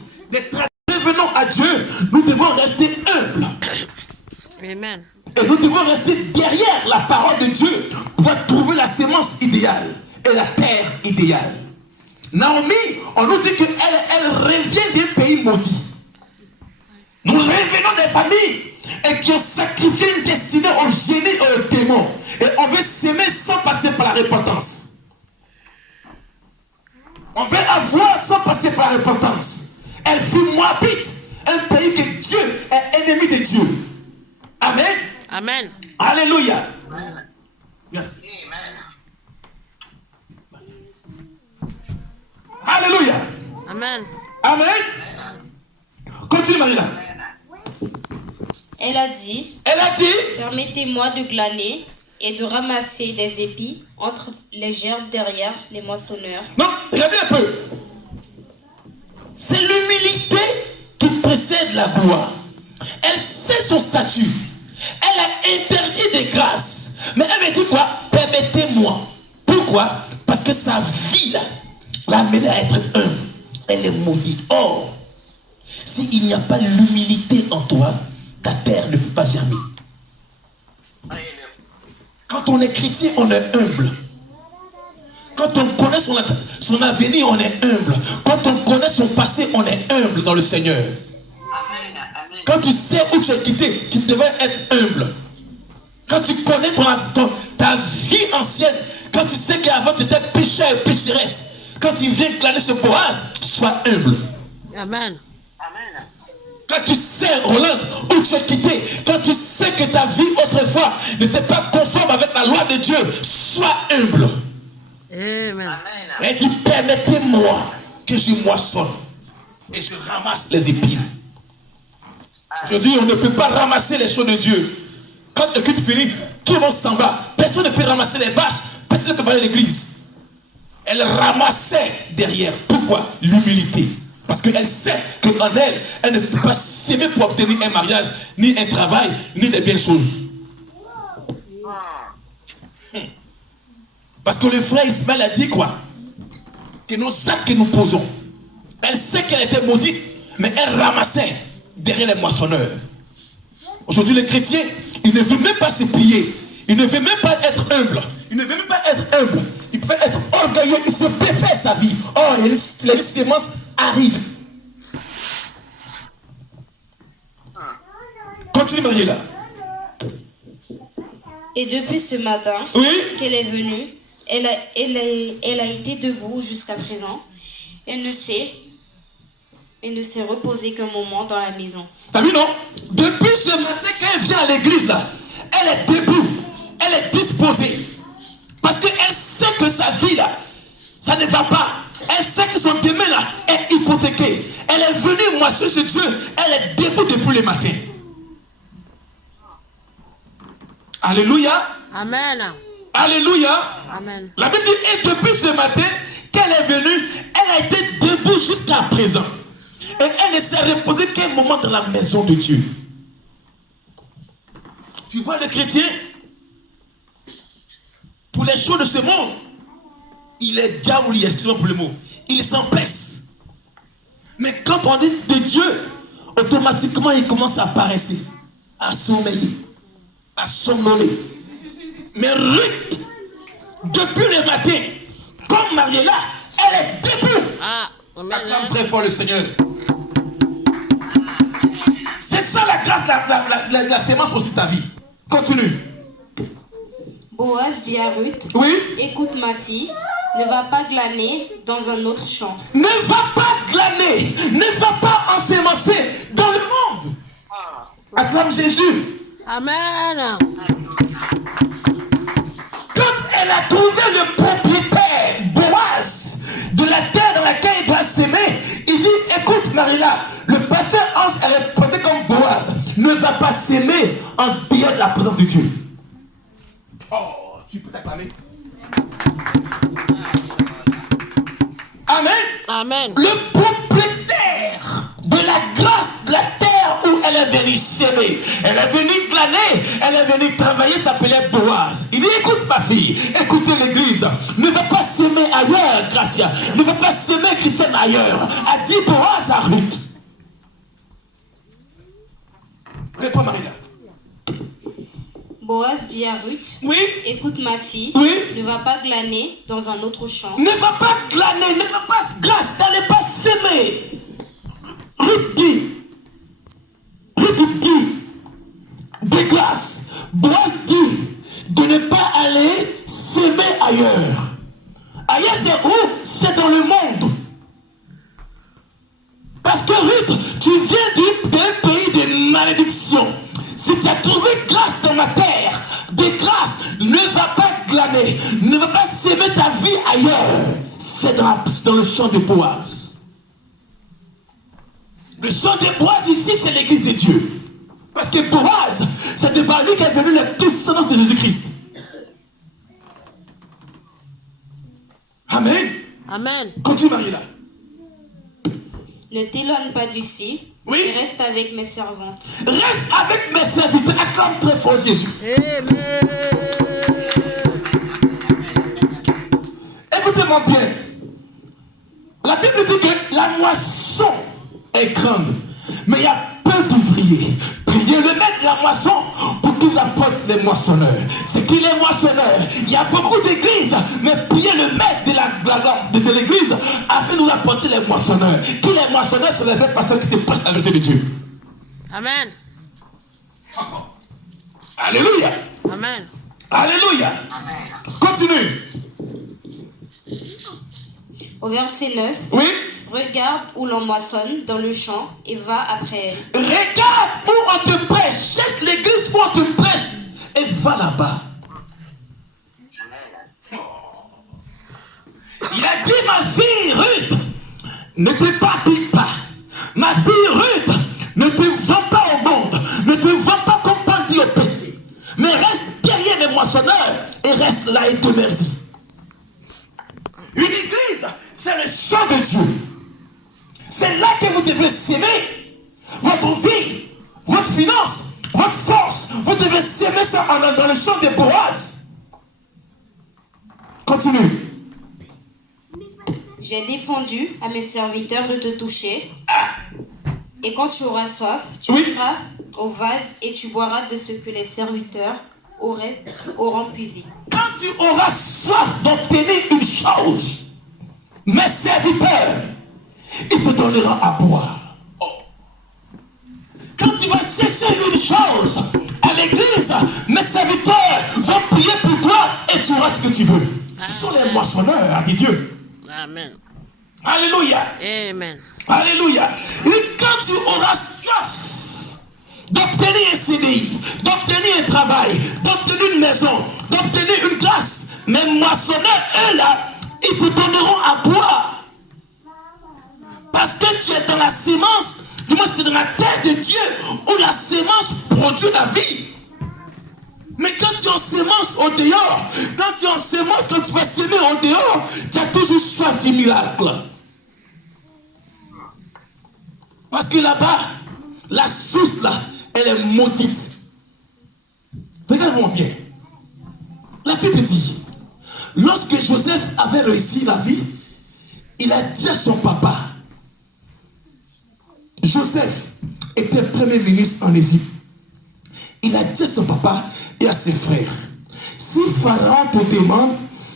Revenons à Dieu, nous devons rester humbles. Amen. Et nous devons rester derrière la parole de Dieu pour trouver la sémence idéale et la terre idéale. Naomi, on nous dit qu'elle revient d'un pays maudit. Nous revenons des familles et qui ont sacrifié une destinée au génie et au démon. Et on veut s'aimer sans passer par la repentance. On veut avoir sans passer par la repentance. Elle fut moabite, un pays que Dieu est ennemi de Dieu. Amen. Amen. Alléluia. Bien. Alléluia. Amen. Amen. Continue, Marina. Elle a dit, permettez-moi de glaner et de ramasser des épis entre les gerbes derrière les moissonneurs. Non, regardez un peu. C'est l'humilité qui précède la gloire. Elle sait son statut. Elle a interdit des grâces. Mais elle me dit quoi? Permettez-moi. Pourquoi? Parce que sa vie là, l'a amenée à être humble. Elle est maudite. Or, s'il n'y a pas l'humilité en toi, ta terre ne peut pas germer. Quand on est chrétien, on est humble. Quand on connaît son avenir, on est humble. Quand on connaît son passé, on est humble dans le Seigneur. Quand tu sais où tu es quitté, tu devrais être humble. Quand tu connais ta vie ancienne, quand tu sais qu'avant tu étais pécheur et pécheresse, quand tu viens glaner ce Boaz, sois humble. Amen. Quand tu sais, Roland, où tu es quitté, quand tu sais que ta vie autrefois n'était pas conforme avec la loi de Dieu, sois humble. Amen. Elle dit, permettez-moi que je moissonne et je ramasse les épines. Aujourd'hui, on ne peut pas ramasser les choses de Dieu. Quand le culte finit, tout le monde s'en va. Personne ne peut ramasser les bâches. Personne ne peut aller à l'église. Elle ramassait derrière. Pourquoi? L'humilité. Parce qu'elle sait qu'en elle, elle ne peut pas s'aimer pour obtenir un mariage, ni un travail, ni des belles choses. Parce que le frère Ismaël a dit quoi? Que nos actes que nous posons, elle sait qu'elle était maudite, mais elle ramassait derrière les moissonneurs. Aujourd'hui, les chrétiens, ils ne veulent même pas se plier. Ils ne veulent même pas être humbles. Ils ne veulent même pas être humbles. Ils peuvent être orgueilleux. Ils se préfèrent sa vie. Oh, il y a une sémence aride. Continue, Marie-là. Et depuis ce matin Oui. qu'elle est venue, elle a été debout jusqu'à présent. Elle ne s'est reposée qu'un moment dans la maison. T'as vu, non? Depuis ce matin, quand elle vient à l'église, là, elle est debout. Elle est disposée. Parce qu'elle sait que sa vie, là, ça ne va pas. Elle sait que son demain, là, est hypothéqué. Elle est venue moissonner chez Dieu. Elle est debout depuis le matin. Alléluia. Amen. Alléluia. Amen. La Bible dit, et depuis ce matin, qu'elle est venue, elle a été debout jusqu'à présent. Et elle ne s'est reposée qu'un moment dans la maison de Dieu. Tu vois le chrétien, pour les choses de ce monde, il est diabolisé, excusez-moi pour le mot, il s'empresse. Mais quand on dit de Dieu, automatiquement, il commence à paresser, à sommeiller, à somnoler. Mais Ruth, depuis le matin, comme Mariella, elle est debout. Ah, amen. Acclame très fort le Seigneur. C'est ça la grâce, la sémence aussi de ta vie. Continue. Boaz dit à Ruth, Oui. écoute ma fille, ne va pas glaner dans un autre champ. Ne va pas glaner, ne va pas ensemencer dans le monde. Acclame Jésus. Amen. Quand elle a trouvé le propriétaire, Boaz, de la terre dans laquelle il doit s'aimer, il dit, écoute Marilla, le pasteur Hans est représenté comme Boaz, ne va pas s'aimer en dehors de la présence de Dieu. Oh, tu peux t'acclamer. Amen. Amen. Le propriétaire de la grâce de la terre où elle est venue s'aimer, elle est venue glaner, elle est venue travailler, s'appelait Boaz. Il dit, écoute ma fille, écoutez l'église, ne va pas s'aimer ailleurs, Gracia, ne va pas s'aimer chrétienne ailleurs, a dit Boaz à Ruth. Réponds Marina. Boaz dit à Ruth, Oui. écoute ma fille, Oui. ne va pas glaner dans un autre champ. Ne va pas glaner, ne va pas grâce, n'allez pas s'aimer. Ruth dit, de grâce. Boaz dit de ne pas aller s'aimer ailleurs. Ailleurs c'est où? C'est dans le monde. Parce que Ruth, tu viens d'un pays de malédiction. Si tu as trouvé grâce dans ma terre, de grâce, ne va pas glaner, ne va pas s'aimer ta vie ailleurs. C'est dans le champ de Boaz. Le champ de Boaz ici, c'est l'église de Dieu. Parce que Boaz, c'est de par lui qu'est venue la descendance de Jésus-Christ. Amen. Amen. Continue Marie-là. Ne t'éloigne pas d'ici, Oui. et reste avec mes servantes. Reste avec mes serviteurs. Acclame très fort Jésus. Amen. Écoutez-moi bien. La Bible dit que la moisson est grande, mais il y a peu d'ouvriers. Priez le maître de la moisson pour qu'il apporte les moissonneurs. C'est qu'il est moissonneur. Il y a beaucoup d'églises, mais priez le maître de l'église afin de nous apporter les moissonneurs. Qui les moissonneurs, c'est les vrais pasteurs qui te prêchent la vérité de Dieu. Amen. Alléluia. Amen. Alléluia. Continue. Au verset 9, Oui. regarde où l'on moissonne dans le champ et va après elle. Regarde où on te prêche. Cherche l'église où on te prêche. Et va là-bas. Il a dit, ma fille Ruth, ne t'éparpille pas. Ma fille Ruth, ne te vends pas au monde. Ne te vends pas comme bandit au péché. Mais reste derrière les moissonneurs et reste là et te merci. Une église, c'est le champ de Dieu. C'est là que vous devez s'aimer. Votre vie, votre finance, votre force, vous devez s'aimer ça dans le champ de Boaz. Continue. J'ai défendu à mes serviteurs de te toucher. Et quand tu auras soif, tu Oui. iras au vase et tu boiras de ce que les serviteurs auront puisé. Quand tu auras soif d'obtenir une chose, mes serviteurs, ils te donneront à boire. Quand tu vas chercher une chose à l'église, mes serviteurs vont prier pour toi et tu auras ce que tu veux. Ce sont les moissonneurs, a dit Dieu. Amen. Alléluia. Amen. Alléluia. Et quand tu auras soif d'obtenir un CDI, d'obtenir un travail, d'obtenir une maison, d'obtenir une grâce, mes moissonneurs, eux là, ils te donneront à boire. Parce que tu es dans la sémence, du moins tu es dans la terre de Dieu, où la sémence produit la vie. Mais quand tu ensemences au dehors, quand tu vas s'aimer au dehors, tu as toujours soif du miracle. Parce que là-bas, la source là, elle est maudite. Regarde-moi bien. La Bible dit, lorsque Joseph avait réussi la vie, il a dit à son papa, Joseph était premier ministre en Égypte. Il a dit à son papa et à ses frères, si Pharaon te demande,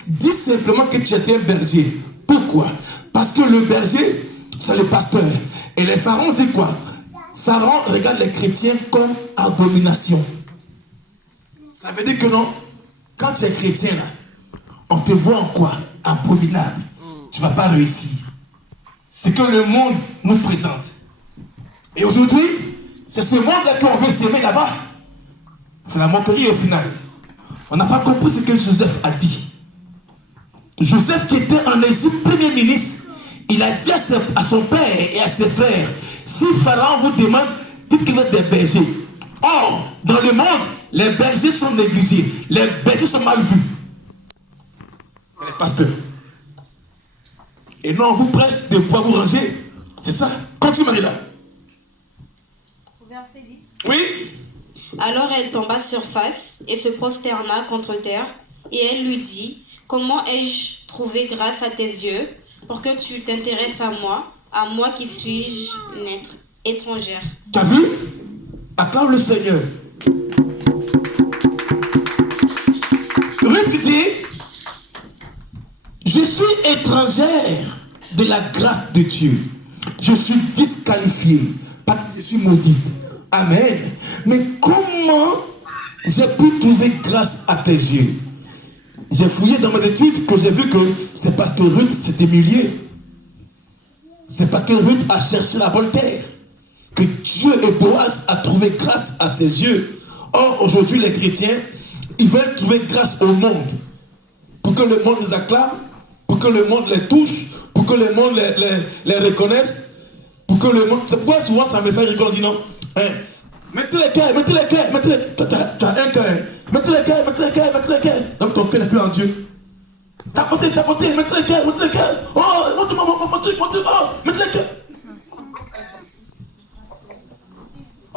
dis simplement que tu étais un berger. Pourquoi? Parce que le berger, c'est le pasteur. Et les pharaons disent quoi? Pharaon regarde les chrétiens comme abomination. Ça veut dire que non, quand tu es chrétien, là, on te voit en quoi? Abominable. Tu ne vas pas réussir. C'est que le monde nous présente. Et aujourd'hui, c'est ce monde-là qu'on veut s'aimer là-bas. C'est la moquerie au final. On n'a pas compris ce que Joseph a dit. Joseph qui était en Égypte, premier ministre, il a dit à son père et à ses frères, si Pharaon vous demande, dites que vous êtes des bergers. Or, dans le monde, les bergers sont négligés. Les bergers sont mal vus. C'est les pasteurs. Et non, on vous prêche de pouvoir vous ranger. C'est ça. Continue, Marie-là. Verset 10. Oui. Alors elle tomba sur face et se prosterna contre terre. Et elle lui dit, comment ai-je trouvé grâce à tes yeux pour que tu t'intéresses à moi qui suis une étrangère. Tu as vu? Acclame le Seigneur. Ruth dit, je suis étrangère de la grâce de Dieu. Je suis disqualifiée parce que je suis maudite. Amen. Mais comment j'ai pu trouver grâce à tes yeux? J'ai fouillé dans mes études que j'ai vu que c'est parce que Ruth s'est humiliée. C'est parce que Ruth a cherché la bonne terre que Dieu et Boaz a trouvé grâce à ses yeux. Or, aujourd'hui, les chrétiens, ils veulent trouver grâce au monde. Pour que le monde les acclame, pour que le monde les touche, pour que le monde les reconnaisse, pour que le monde... C'est pourquoi souvent ça me fait rigoler, on dit non. Hein? Mettez les cœurs, mettez les cœurs, mettez les... Tu as un cœur. Mettez les cœurs, mettez les cœurs, mettez les cœurs. Donc ton cœur n'est plus en Dieu. Tapotez, tapotez, mettez les cœurs, mettez les cœurs. Oh, mettez les cœurs.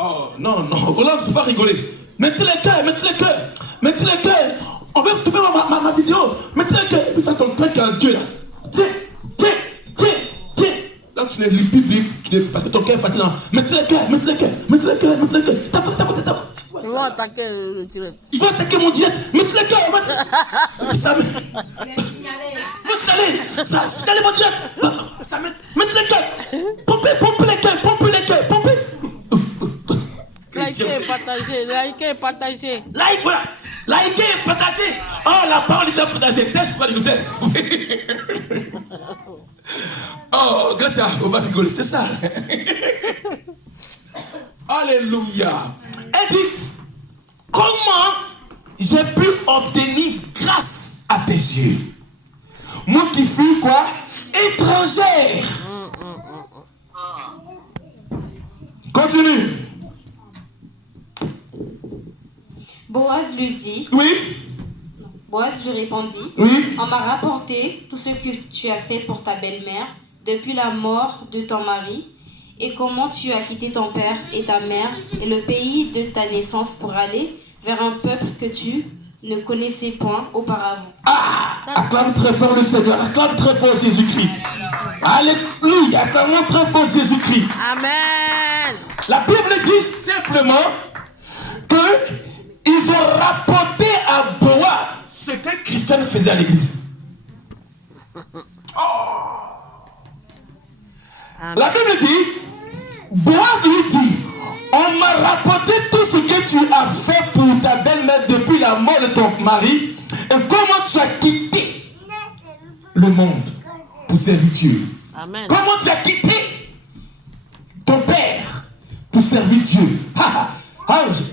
Oh, non, non, Roland, il ne faut pas rigoler. Mettez les cœurs, mettez les cœurs, mettez les cœurs. On veut trouver ma vidéo. Mettez les cœurs. Putain, ton cœur qui est en Dieu là. Tiens. Là, tu ne lis plus, parce que ton cœur est parti dans. Mettez les cœurs, mettez les cœurs, mettez les cœurs, mettez les cœurs. Tapotez. Ils vont attaquer le direct. Ils vont attaquer mon direct. Mettez les cœurs, mettez. Ça me. Ça signale mon direct. Ça met. Mettez les cœurs. Pompez les cœurs, pompez les cœurs, pompez. Likez, partagez. Like, voilà. Likez, partagez. Oh, la parole est déjà partagée. C'est pourquoi je vous aime. Oh, grâce à on va rigoler, c'est ça. Alléluia. Elle dit, comment j'ai pu obtenir grâce à tes yeux? Moi qui fus quoi? Étrangère. Continue. Boaz lui dit, Oui. Boaz lui répondit, Oui. on m'a rapporté tout ce que tu as fait pour ta belle-mère depuis la mort de ton mari et comment tu as quitté ton père et ta mère et le pays de ta naissance pour aller vers un peuple que tu ne connaissais point auparavant. Ah, acclame très fort le Seigneur, acclame très fort Jésus-Christ. Alléluia, acclame très fort Jésus-Christ. Amen. La Bible dit simplement que ils ont rapporté à Boaz ce qu'un chrétien faisait à l'église. La Bible dit, Boaz lui dit, on m'a rapporté tout ce que tu as fait pour ta belle-mère depuis la mort de ton mari et comment tu as quitté le monde pour servir Dieu. Amen. Comment tu as quitté ton père pour servir Dieu. Ange,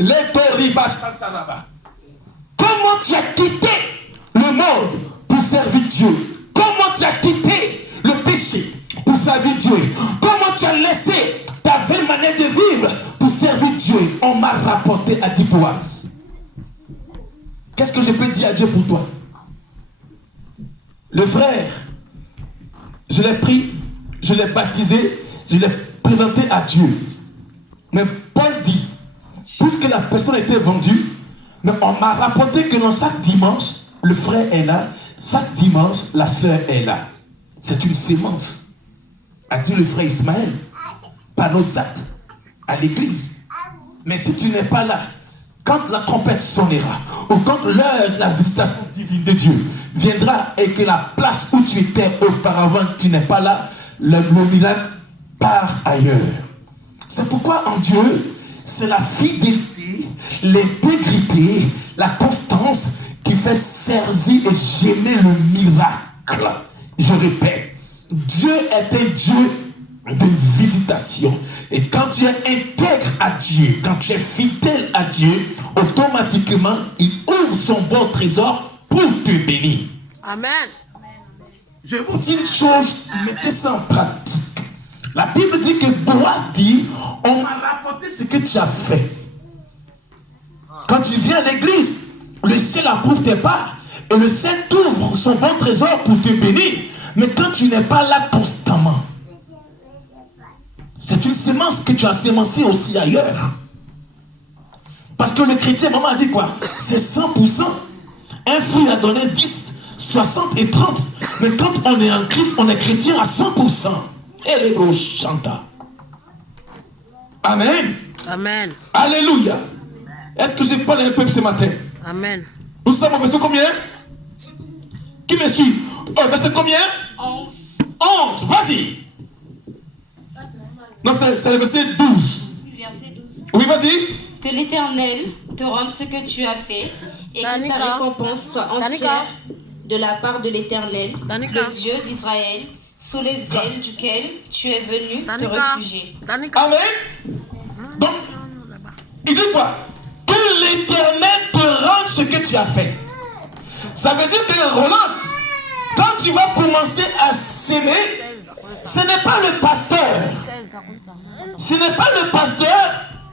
comment tu as quitté le monde pour servir Dieu? Comment tu as quitté le péché pour servir Dieu? Comment tu as laissé ta belle manière de vivre pour servir Dieu? On m'a rapporté à Boaz. Qu'est-ce que je peux dire à Dieu pour toi? Le frère, je l'ai pris, je l'ai baptisé, je l'ai présenté à Dieu. Mais Paul dit, puisque la personne a été vendue, mais on m'a rapporté que dans chaque dimanche, le frère est là, chaque dimanche, la sœur est là. C'est une sémence. A dit le frère Ismaël. par nos actes à l'église. Mais si tu n'es pas là, quand la trompette sonnera, ou quand l'heure de la visitation divine de Dieu viendra et que la place où tu étais auparavant, tu n'es pas là, le miracle part ailleurs. C'est pourquoi en Dieu, c'est la fidélité, l'intégrité, la constance qui fait sergir et gêner le miracle. Je répète, Dieu est un Dieu de visitation. Et quand tu es intègre à Dieu, quand tu es fidèle à Dieu, automatiquement, il ouvre son bon trésor pour te bénir. Amen. Je vous dis une chose, mettez ça en pratique. La Bible dit que Boaz dit, on m'a rapporté ce que tu as fait. Quand tu viens à l'église, le ciel approuve tes pas et le ciel t'ouvre son bon trésor pour te bénir. Mais quand tu n'es pas là constamment, c'est une semence que tu as sémencée aussi ailleurs. Parce que le chrétien, maman a dit quoi? C'est 100%. Un fruit a donné 10, 60 et 30. Mais quand on est en Christ, on est chrétien à 100%. Et les gros chantent. Amen. Amen. Alléluia. Est-ce que je parle un peu ce matin? Amen. Nous sommes au verset combien? Qui me suit? Au verset combien? 11. 11. Vas-y. Non, c'est le verset 12. Verset 12. Oui, vas-y. Que l'Éternel te rende ce que tu as fait et que Danica. ta récompense soit Danica. entière de la part de l'Éternel, Danica. le Dieu d'Israël, sous les ailes duquel tu es venu te Danica. réfugier. Danica. Amen. Donc, il dit quoi? Que l'Éternel te rende ce que tu as fait. Ça veut dire que Roland, quand tu vas commencer à s'aimer, ce n'est pas le pasteur. Ce n'est pas le pasteur,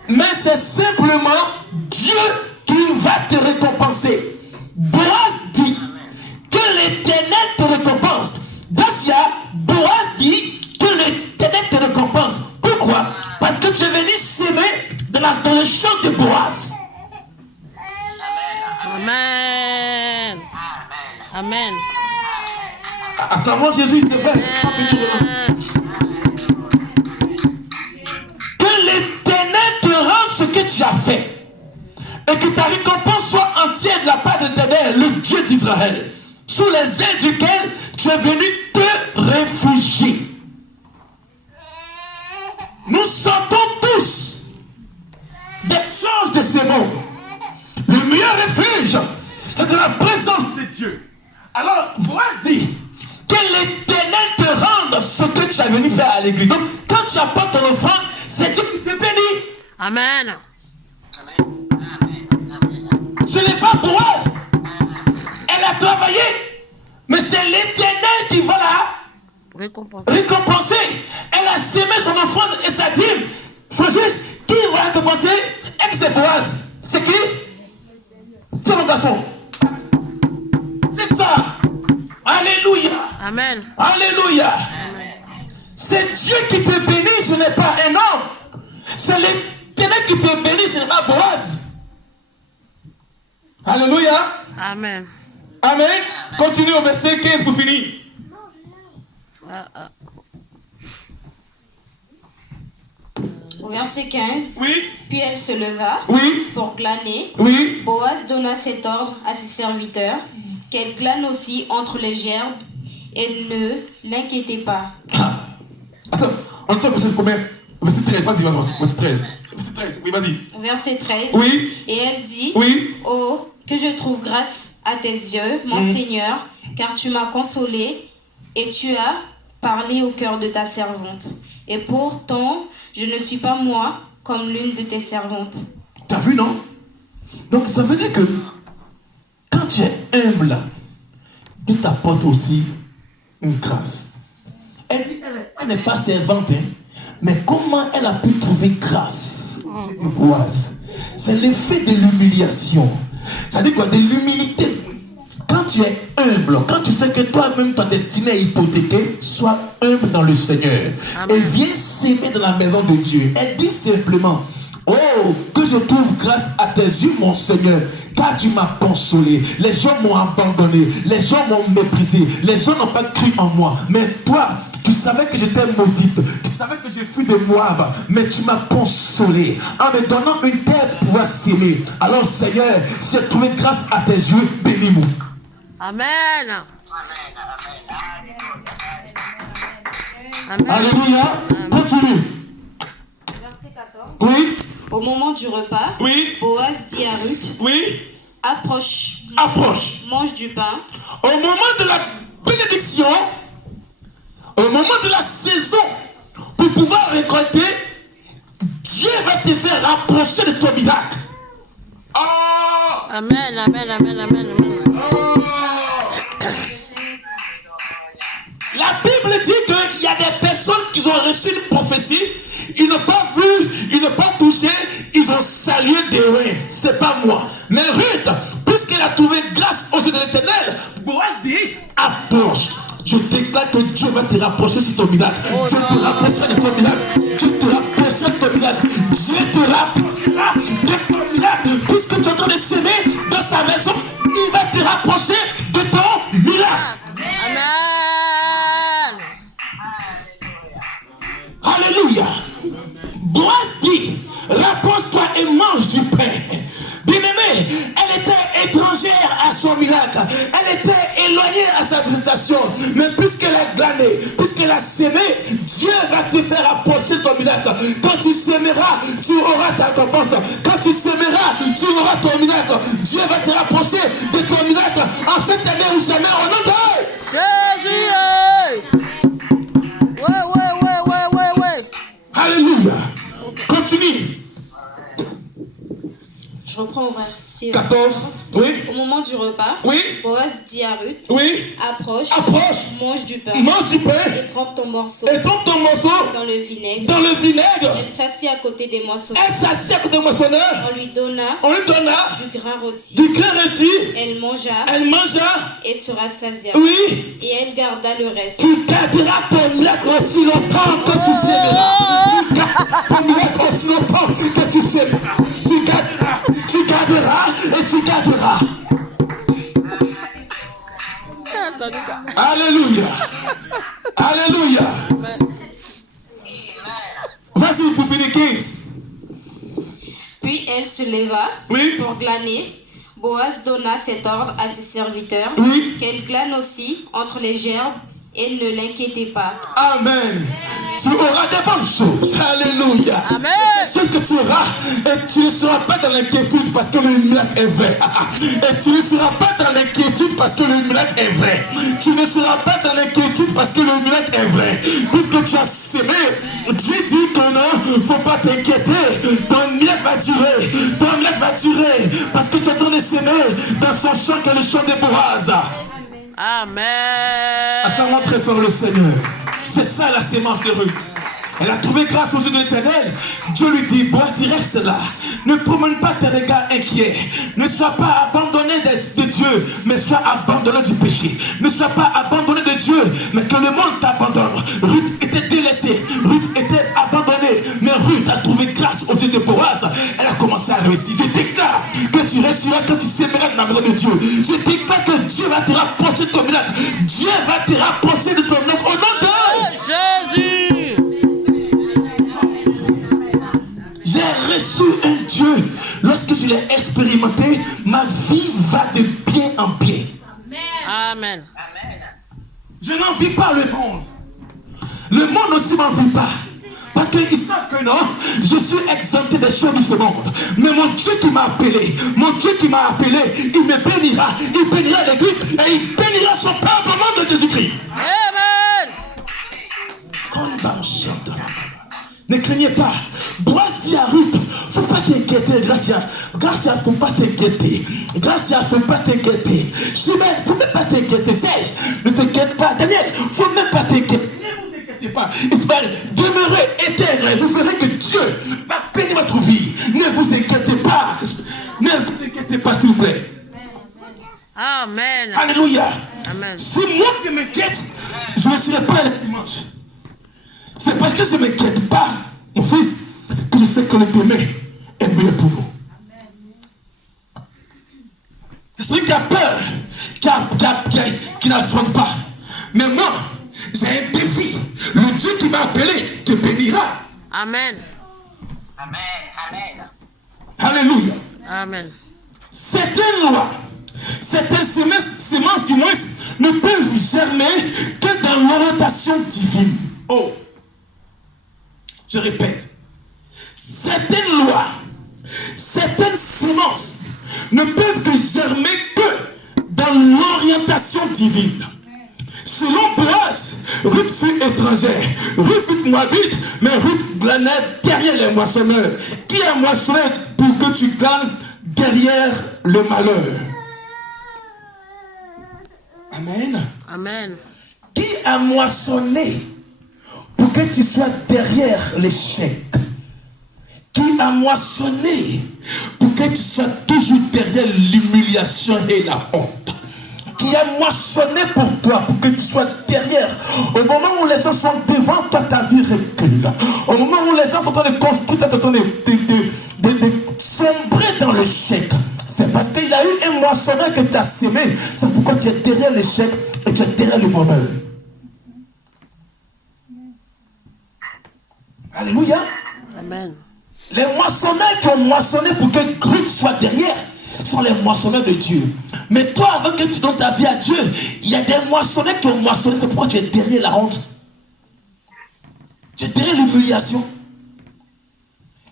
mais c'est simplement Dieu qui va te récompenser. Boaz dit que l'Éternel te récompense. Dacia, Boaz dit que l'Éternel te récompense. Pourquoi? Parce que tu es venu s'aimer dans le champ de Boaz. Amen. Amen. Acclamons Jésus, c'est vrai. Que l'Éternel te rende ce que tu as fait. Et que ta récompense soit entière de la part de l'Éternel, le Dieu d'Israël, sous les ailes duquel tu es venu te réfugier. Nous sortons tous des choses de ce monde. Le meilleur refuge, c'est de la présence de Dieu. Alors, Boaz dit que l'Éternel te rende ce que tu as venu faire à l'église. Donc, quand tu apportes ton offrande, c'est Dieu qui te bénit. Amen. Ce n'est pas Boaz. Elle a travaillé, mais c'est l'Éternel qui va la récompenser. Elle a sémé son offrande et sa dîme. Frangis, qui va récompenser? Ex de Boaz. C'est qui? C'est mon garçon. C'est ça. Alléluia. Amen. Alléluia. C'est Dieu qui te bénit, ce n'est pas un homme. C'est l'Éternel qui te bénit, ce n'est pas Boaz. Alléluia. Amen. Amen. Continue au verset 15 pour finir. Au verset 15, Oui. puis elle se leva Oui. pour glaner. Oui. Boaz donna cet ordre à ses serviteurs, qu'elle glane aussi entre les gerbes, et ne l'inquiétez pas. Attends, on peut verset combien? Verset 13, vas-y, verset 13. Verset 13, oui, vas-y. Verset 13. Oui. Et elle dit, Oui. oh, que je trouve grâce à tes yeux, mon Seigneur, car tu m'as consolé et tu as parlé au cœur de ta servante. Et pourtant, je ne suis pas moi comme l'une de tes servantes. T'as vu, non? Donc, ça veut dire que quand tu es humble, Dieu t'apporte aussi une grâce. Elle n'est pas servante, hein, mais comment elle a pu trouver grâce? Boaz. C'est l'effet de l'humiliation. Ça dit quoi? De l'humilité. Quand tu es humble, quand tu sais que toi-même ta destinée est hypothéquée, sois humble dans le Seigneur. Amen. Et viens s'aimer dans la maison de Dieu. Elle dit simplement, oh, que je trouve grâce à tes yeux, mon Seigneur, car tu m'as consolé. Les gens m'ont abandonné, les gens m'ont méprisé, les gens n'ont pas cru en moi. Mais toi, Tu savais que j'étais maudite. Tu savais que je fus de Moab. Mais tu m'as consolé en me donnant une terre pour pouvoir s'aimer. Alors Seigneur, si j'ai trouvé grâce à tes yeux, bénis-moi. Amen. Amen. Alléluia. Continue. Verset 14. Oui. Au moment du repas, Oui. Boaz dit à Ruth, Oui. approche, Approche. mange du pain. Au moment de la bénédiction, au moment de la saison, pour pouvoir récolter, Dieu va te faire rapprocher de ton miracle. Oh! Amen. Amen. Amen. Amen. Amen. La Bible dit qu'il y a des personnes qui ont reçu une prophétie, ils n'ont pas vu, ils n'ont pas touché, ils ont salué des ruines. Ce n'est pas moi. Mais Ruth, puisqu'elle a trouvé grâce aux yeux de l'Éternel, Boaz dit, approche. Je déclare que Dieu va te rapprocher de ton miracle. Dieu te rapprochera de ton miracle. Dieu te rapprochera de ton miracle. Dieu te rapprochera de ton miracle. Puisque tu es en train de s'aimer dans sa maison, il va te rapprocher de ton miracle. Amen. Alléluia. Boaz dit, rapproche-toi et mange du pain. Bien-aimée, elle était étrangère à son miracle. Elle était éloignée à sa visitation. Mais puisqu'elle a glané, puisqu'elle a sémé, Dieu va te faire approcher ton miracle. Quand tu sèmeras, tu auras ta récompense. Quand tu sèmeras, tu auras ton miracle. Dieu va te rapprocher de ton miracle en cette année ou jamais. Au nom de Jésus. Ouais. Alléluia. Continue. Je reprends au verset 14. Oui. Au moment du repas, Oui. Boaz dit à Ruth, Oui. approche, Mange du pain du pain et trempe ton morceau et trempe ton morceau dans le vinaigre. dans le vinaigre. Elle s'assit à côté des moissonneurs. Elle s'assied à côté du moissonneur. On lui donna On lui donna du grain rôti. du grain rôti. Elle mangea Elle mangea. et se rassasia. Oui. Et elle garda le reste. Tu garderas ton miracle aussi longtemps que tu s'aimeras. Tu garderas ton miracle aussi longtemps que tu s'aimeras. Tu garderas et tu garderas. Alléluia. Alléluia. Vas-y pour finir 15. Puis elle se leva Oui. pour glaner. Boaz donna cet ordre à ses serviteurs, Oui. qu'elle glane aussi entre les gerbes et ne l'inquiétez pas. Amen. Tu auras des bonnes choses. Alléluia. Amen. Ce que tu auras, et tu ne seras pas dans l'inquiétude parce que le miracle est vrai. Et tu ne seras pas dans l'inquiétude parce que le miracle est vrai. Tu ne seras pas dans l'inquiétude parce que le miracle est vrai. Puisque tu as sémé, Dieu dit que non, il ne faut pas t'inquiéter. Ton miracle va durer. Ton miracle va durer. Parce que tu es en train de s'aimer dans son champ que le champ des Boaz. Amen. Attends-moi très fort le Seigneur. C'est ça la sémence de Ruth. Elle a trouvé grâce aux yeux de l'Éternel. Dieu lui dit, Boaz, reste là. Ne promène pas tes regards inquiets. Ne sois pas abandonné de Dieu, mais sois abandonné du péché. Ne sois pas abandonné de Dieu, mais que le monde t'abandonne. Ruth était délaissée. Ruth était abandonnée. Mais Ruth a trouvé grâce aux yeux de Boaz. Elle a commencé à réussir. Je déclare que tu réussiras quand tu s'aimeras dans la maison de Dieu. Je déclare que Dieu va te rapprocher de ton miracle. Dieu va te rapprocher de ton miracle. Au nom de Jésus. J'ai reçu un Dieu. Lorsque je l'ai expérimenté, ma vie va de bien en bien. Amen. Je n'envie pas le monde. Le monde aussi m'envie pas. Parce qu'ils savent que non, je suis exempté des choses de ce monde. Mais mon Dieu qui m'a appelé, il me bénira. Il bénira l'église et il bénira son peuple au nom de Jésus-Christ. Amen. Quand les barres chantent, ne craignez pas. Boaz dit à Ruth, faut pas t'inquiéter, Gracia, faut pas t'inquiéter. Gracia, faut pas t'inquiéter. Chimène, faut même pas t'inquiéter. Serge, ne t'inquiète pas. Daniel, faut même pas t'inquiéter. Ne vous inquiétez pas. Ismaël, demeurez éternel. Vous verrez que Dieu va bénir votre vie. Ne vous inquiétez pas. Ne vous inquiétez pas, s'il vous plaît. Amen. Alléluia. Amen. Si moi je m'inquiète, je ne serai pas le dimanche. C'est parce que je ne m'inquiète pas, mon fils, que je sais que le demain est meilleur pour nous. C'est celui qui a peur, qui n'affronte pas. Mais moi, j'ai un défi. Le Dieu qui m'a appelé te bénira. Amen. Amen. Amen. Alléluia. Amen. Certaines lois, certaines semences du moins ne peuvent germer que dans l'orientation divine. Oh, je répète, certaines lois, certaines semences ne peuvent que germer que dans l'orientation divine. Selon Boaz, Ruth fut étrangère, Ruth fut moabite, mais Ruth glanait derrière les moissonneurs. Qui a moissonné pour que tu glanes derrière le malheur? Amen. Amen. Qui a moissonné pour que tu sois derrière l'échec? Qui a moissonné pour que tu sois toujours derrière l'humiliation et la honte? Qui a moissonné pour toi, pour que tu sois derrière. Au moment où les gens sont devant toi, ta vie recule. Au moment où les gens sont en train de construire, tu es en train de sombrer dans l'échec. C'est parce qu'il y a eu un moissonneur que tu as semé. C'est pourquoi tu es derrière l'échec et tu es derrière le bonheur. Alléluia. Amen. Les moissonneurs qui ont moissonné pour que Ruth soit derrière sont les moissonneurs de Dieu. Mais toi, avant que tu donnes ta vie à Dieu, il y a des moissonneurs qui ont moissonné. C'est pourquoi tu es derrière la honte. Tu es derrière l'humiliation.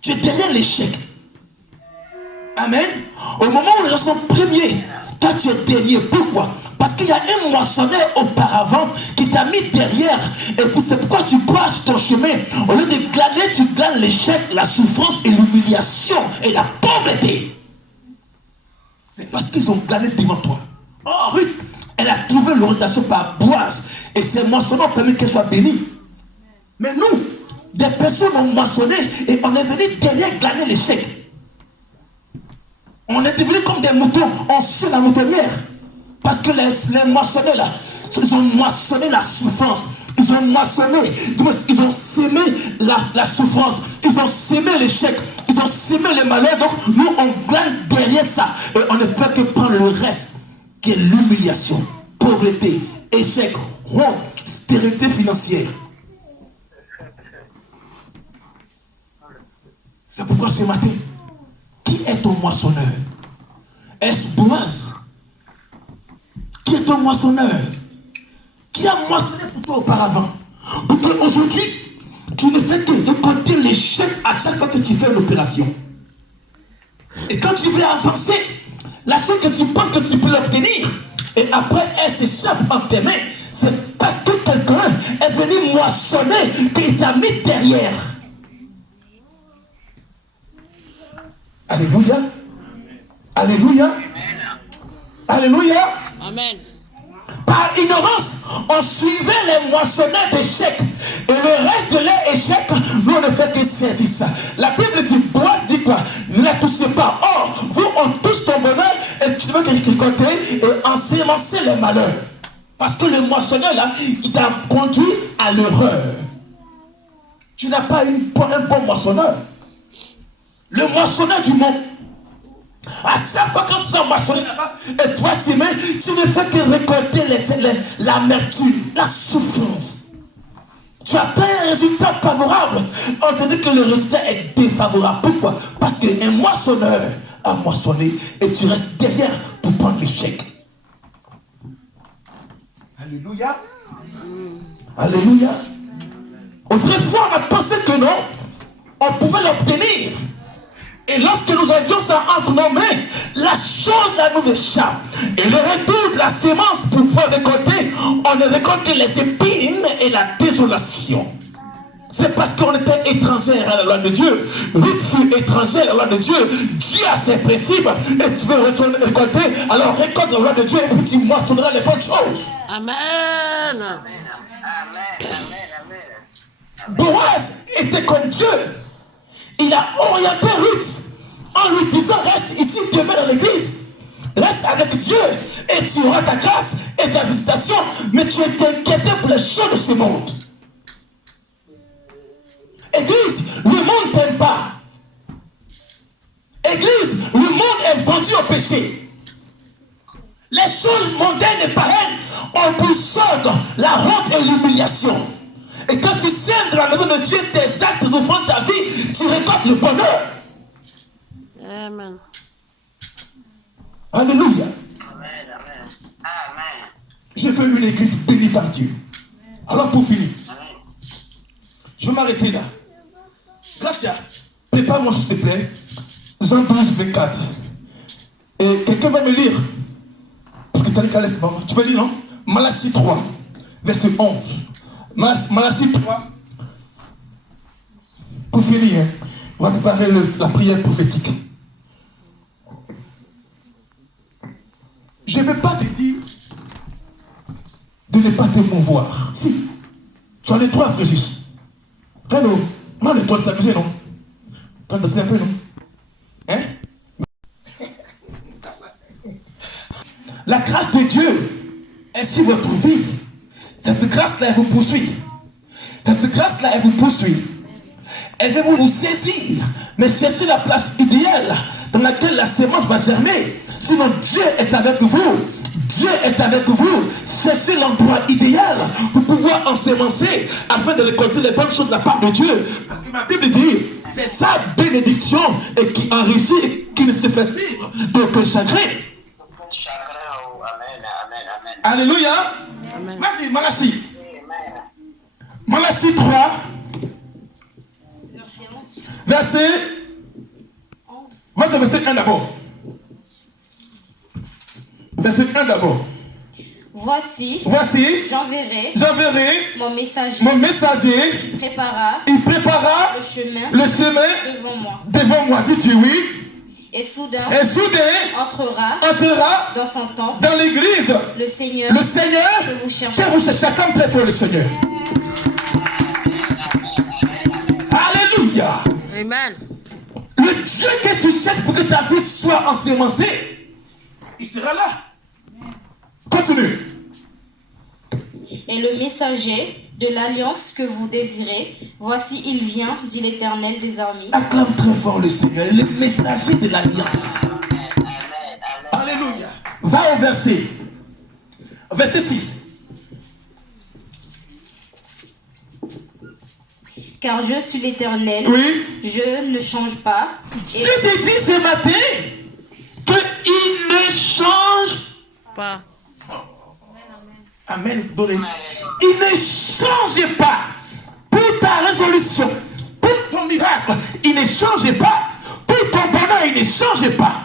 Tu es derrière l'échec. Amen. Au moment où les gens sont premiers, toi tu es dernier. Pourquoi? Parce qu'il y a un moissonneur auparavant qui t'a mis derrière. Et puis c'est pourquoi tu passes ton chemin. Au lieu de glaner, tu glanes l'échec, la souffrance et l'humiliation et la pauvreté. C'est parce qu'ils ont glané devant toi. Oh, Ruth, elle a trouvé l'orientation par Boaz. Et ces moissonneurs ont permis qu'elle soit bénie. Mais nous, des personnes ont moissonné et on est venu derrière glaner l'échec. On est devenu comme des moutons, on suit la moutonnière. Parce que les moissonneurs là, ils ont moissonné la souffrance. Ils ont moissonné, ils ont sémé la souffrance. Ils ont sémé l'échec. Ils ont sémé les malheurs. Donc nous on glane derrière ça. Et on ne peut que prendre le reste, qui est l'humiliation, pauvreté, échec, honte, stérilité financière. C'est pourquoi ce matin, qui est ton moissonneur? Est-ce Boaz? Qui est ton moissonneur? Qui a moissonné pour toi auparavant? Pour qu'aujourd'hui, tu ne fais que récolter l'échec à chaque fois que tu fais l'opération. Et quand tu veux avancer, la chose que tu penses que tu peux l'obtenir, et après elle s'échappe entre tes mains, c'est parce que quelqu'un est venu moissonner qu'il t'a mis derrière. Alléluia. Alléluia. Alléluia. Amen. Par ignorance, on suivait les moissonneurs d'échecs. Et le reste de leur échec, nous on ne fait que saisir ça. La Bible dit, Boaz dit quoi? Ne la touchez pas. Or, vous on touche ton bonheur et tu veux récolter et ensemencer les malheurs. Parce que le moissonneur là, il t'a conduit à l'erreur. Tu n'as pas un bon moissonneur. Le moissonneur du monde. À chaque fois quand tu vas moissonner là-bas et tu vas s'aimer, tu ne fais que récolter l'amertume, la souffrance. Tu attends un résultat favorable, on te dit que le résultat est défavorable. Pourquoi? Parce qu'un moissonneur a moissonné et tu restes derrière pour prendre l'échec. Alléluia. Alléluia. Autrefois on a pensé que non, on pouvait l'obtenir. Et lorsque nous avions ça entre nos mains, la chose là nous échappe. Et le retour de la sémence pour pouvoir récolter, on ne récolte que les épines et la désolation. C'est parce qu'on était étrangère à la loi de Dieu. Ruth fut étrangère à la loi de Dieu. Dieu a ses principes. Et tu veux retourner récolter, alors récolte la loi de Dieu et puis tu moissonneras les bonnes choses. Amen. Amen. Boaz était comme Dieu. Il a orienté Ruth en lui disant reste ici, demeure dans l'église. Reste avec Dieu et tu auras ta grâce et ta visitation. Mais tu es inquiété pour les choses de ce monde. Église, le monde ne t'aime pas. Église, le monde est vendu au péché. Les Les choses mondaines et païennes ont pour solde la honte et l'humiliation. Et quand tu sèmes dans la maison de Dieu tes actes, tes offrandes, ta vie, tu récoltes le bonheur. Amen. Alléluia. Amen, amen. Amen. J'ai fait une église bénie par Dieu. Alors pour finir, Amen. je vais m'arrêter là. Gracia, prépare-moi s'il te plaît. Jean 12, 24. Et quelqu'un va me lire. Parce que tu as les calèches, maman. Tu vas lire, non? Malachie 3, verset 11. Malachie 3. Pour finir, on va préparer la prière prophétique. Je ne vais pas te dire de ne pas te mouvoir. Si. Tu en es trois, Frégis. Hello. Non, les trois, c'est amusé, non? Tu en es un peu, non? Hein? La grâce de Dieu est sur votre vie. Cette grâce-là, elle vous poursuit. Cette grâce-là, elle vous poursuit. Elle veut vous saisir. Mais cherchez la place idéale dans laquelle la sémence va germer. Sinon, Dieu est avec vous. Dieu est avec vous. Cherchez l'endroit idéal pour pouvoir ensemencer afin de récolter les bonnes choses de la part de Dieu. Parce que ma Bible dit, c'est sa bénédiction et qui enrichit et qui ne se fait vivre d'aucun chagrin. Chakra, oh, amen, amen, amen. Alléluia. Amen. Vas-y, Malachie. Amen. Malachie 3, verset 1 d'abord. Verset 1 d'abord. Voici, Voici, j'enverrai mon messager. mon messager, Il préparera le chemin devant moi. Dis-tu oui. Et soudain, entrera dans son temple dans l'église. le Seigneur Que vous cherchez comme très fort le Seigneur. Alléluia. Amen. Le Dieu que tu cherches pour que ta vie soit ensemencée, il sera là. Continue. Et le messager de l'alliance que vous désirez, voici il vient, dit l'Éternel des armées. Acclame très fort le Seigneur, le messager de l'alliance. Alléluia. Va au verset 6. Car je suis l'Éternel, Oui. je ne change pas. Je te dis ce matin qu'il ne change Pas. Amen. Il ne change pas pour ta résolution, pour ton miracle. Il ne change pas pour ton bonheur. Il ne change pas.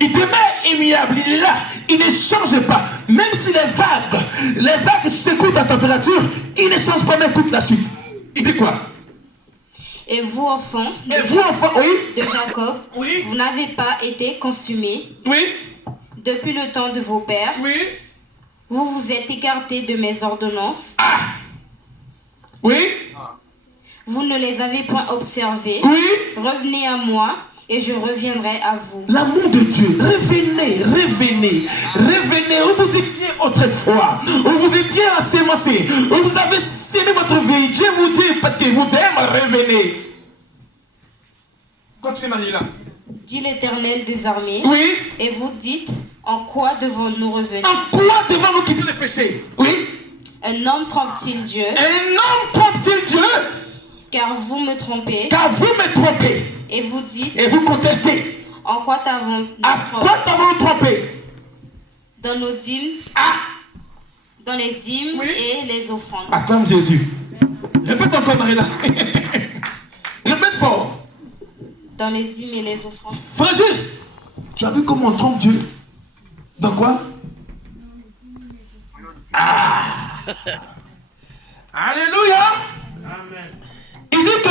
Il demeure immuable. Il est là. Il ne change pas. Même si les vagues secouent ta température, il ne change pas même toute la suite. Il dit quoi? Et vous, enfants oui. de Jacob, Oui. vous n'avez pas été consumés Oui. depuis le temps de vos pères. Oui. Vous vous êtes écartés de mes ordonnances. Ah. Oui. Vous ne les avez point observées. Oui. Revenez à moi et je reviendrai à vous. L'amour de Dieu, revenez où vous étiez autrefois, où vous étiez ensemencés, où vous avez sémé votre vie. Dieu vous dit, parce qu'il vous aime, revenez. Continuez, Marie-là. Dit l'Éternel des armées. Oui. Et vous dites, en quoi devons-nous revenir? En quoi devons-nous quitter le péché? Oui. Un homme trompe-t-il Dieu? Un homme trompe-t-il Dieu? Car vous me trompez. Et vous dites, et vous contestez. en quoi t'avons-nous trompé? Dans nos dîmes, dans les dîmes et les offrandes. Acclame Jésus. Répète encore, Marie-là. Répète fort. Dans les dîmes et les offrandes. Frère, tu as vu comment on trompe Dieu? Dans quoi? Alléluia. Amen. Il dit que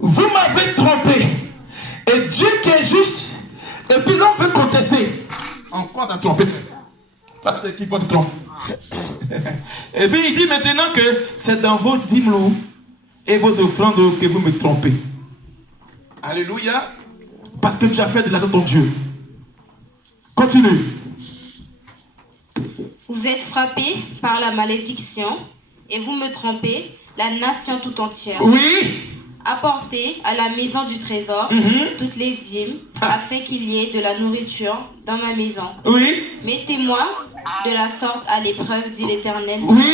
vous m'avez trompé. Et Dieu qui est juste, et puis l'on peut contester. En quoi t'as trompé? Qui te trompe? Et puis il dit maintenant que c'est dans vos dîmes et vos offrandes que vous me trompez. Alléluia. Parce que tu as fait de l'argent ton Dieu. Continue. Vous êtes frappés par la malédiction et vous me trompez, la nation tout entière. Oui. Apportez à la maison du trésor toutes les dîmes, afin qu'il y ait de la nourriture dans ma maison. Oui. Mettez-moi de la sorte à l'épreuve, dit l'Éternel. Oui.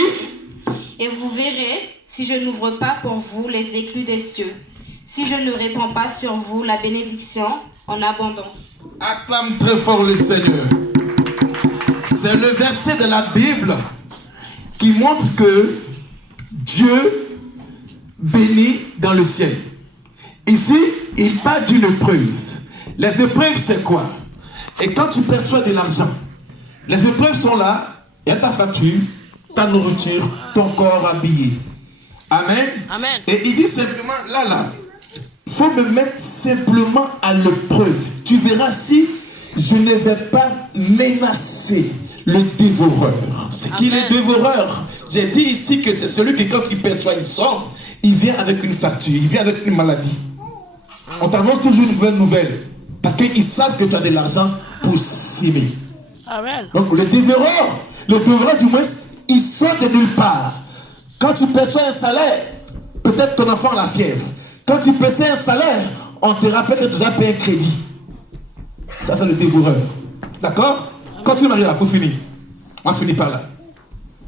Et vous verrez si je n'ouvre pas pour vous les écluses des cieux, si je ne répands pas sur vous la bénédiction en abondance. Acclame très fort le Seigneur. C'est le verset de la Bible qui montre que Dieu bénit dans le ciel. Ici, il parle d'une épreuve. Les épreuves, c'est quoi? Et quand tu perçois de l'argent, les épreuves sont là, il y a ta facture, ta nourriture, ton corps habillé. Amen. Amen. Et il dit simplement, là, il faut me mettre simplement à l'épreuve. Tu verras si je ne vais pas menacer le dévoreur. C'est qui le dévoreur? J'ai dit ici que c'est celui qui, quand il perçoit une somme, il vient avec une facture, il vient avec une maladie. On t'annonce toujours une nouvelle. Parce qu'ils savent que tu as de l'argent pour s'aimer. Amen. Donc le dévoreur du moins, il sort de nulle part. Quand tu perçois un salaire, peut-être ton enfant a la fièvre. Quand tu perçois un salaire, on te rappelle que tu dois payer un crédit. Ça, c'est le dévoreur. D'accord? Continue, Marie-là, pour finir. On finit par là.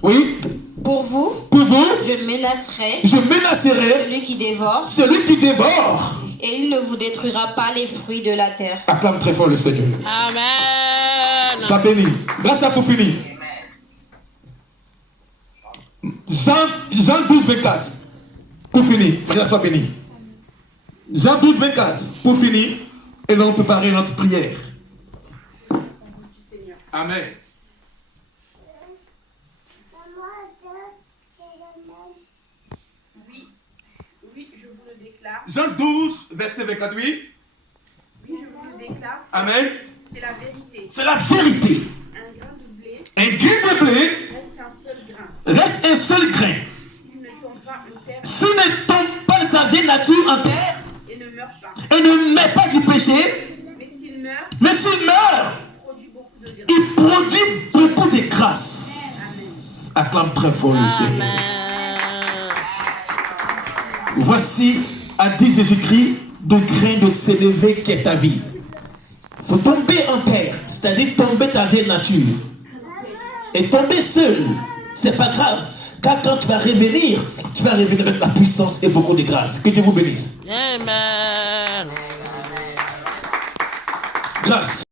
Oui? Pour vous, je menacerai celui qui dévore, et il ne vous détruira pas les fruits de la terre. Acclame très fort le Seigneur. Amen. Sois béni. Grâce à pour finir. Jean 12, 24. Pour finir. Marie-là, sois béni. Jean 12, 24. Pour finir. Et nous allons préparer notre prière. Amen. Oui, je vous le déclare. Jean 12, verset 24, oui. Oui, je vous le déclare. Amen. C'est la vérité. C'est la vérité. Un grain de blé Un grain de blé reste un seul grain. reste un seul grain. S'il ne tombe pas en terre S'il ne tombe pas de sa vieille nature en terre et ne meurt pas. et ne met pas du péché, Mais s'il meurt, il produit beaucoup de grâce. Acclame très fort le Seigneur. Voici, a dit Jésus-Christ, de grain de s'élever qui est ta vie. Il faut tomber en terre, c'est-à-dire tomber ta vieille nature. Et tomber seul, c'est pas grave. Car quand tu vas revenir avec la puissance et beaucoup de grâce. Que Dieu vous bénisse. Amen. Grâce.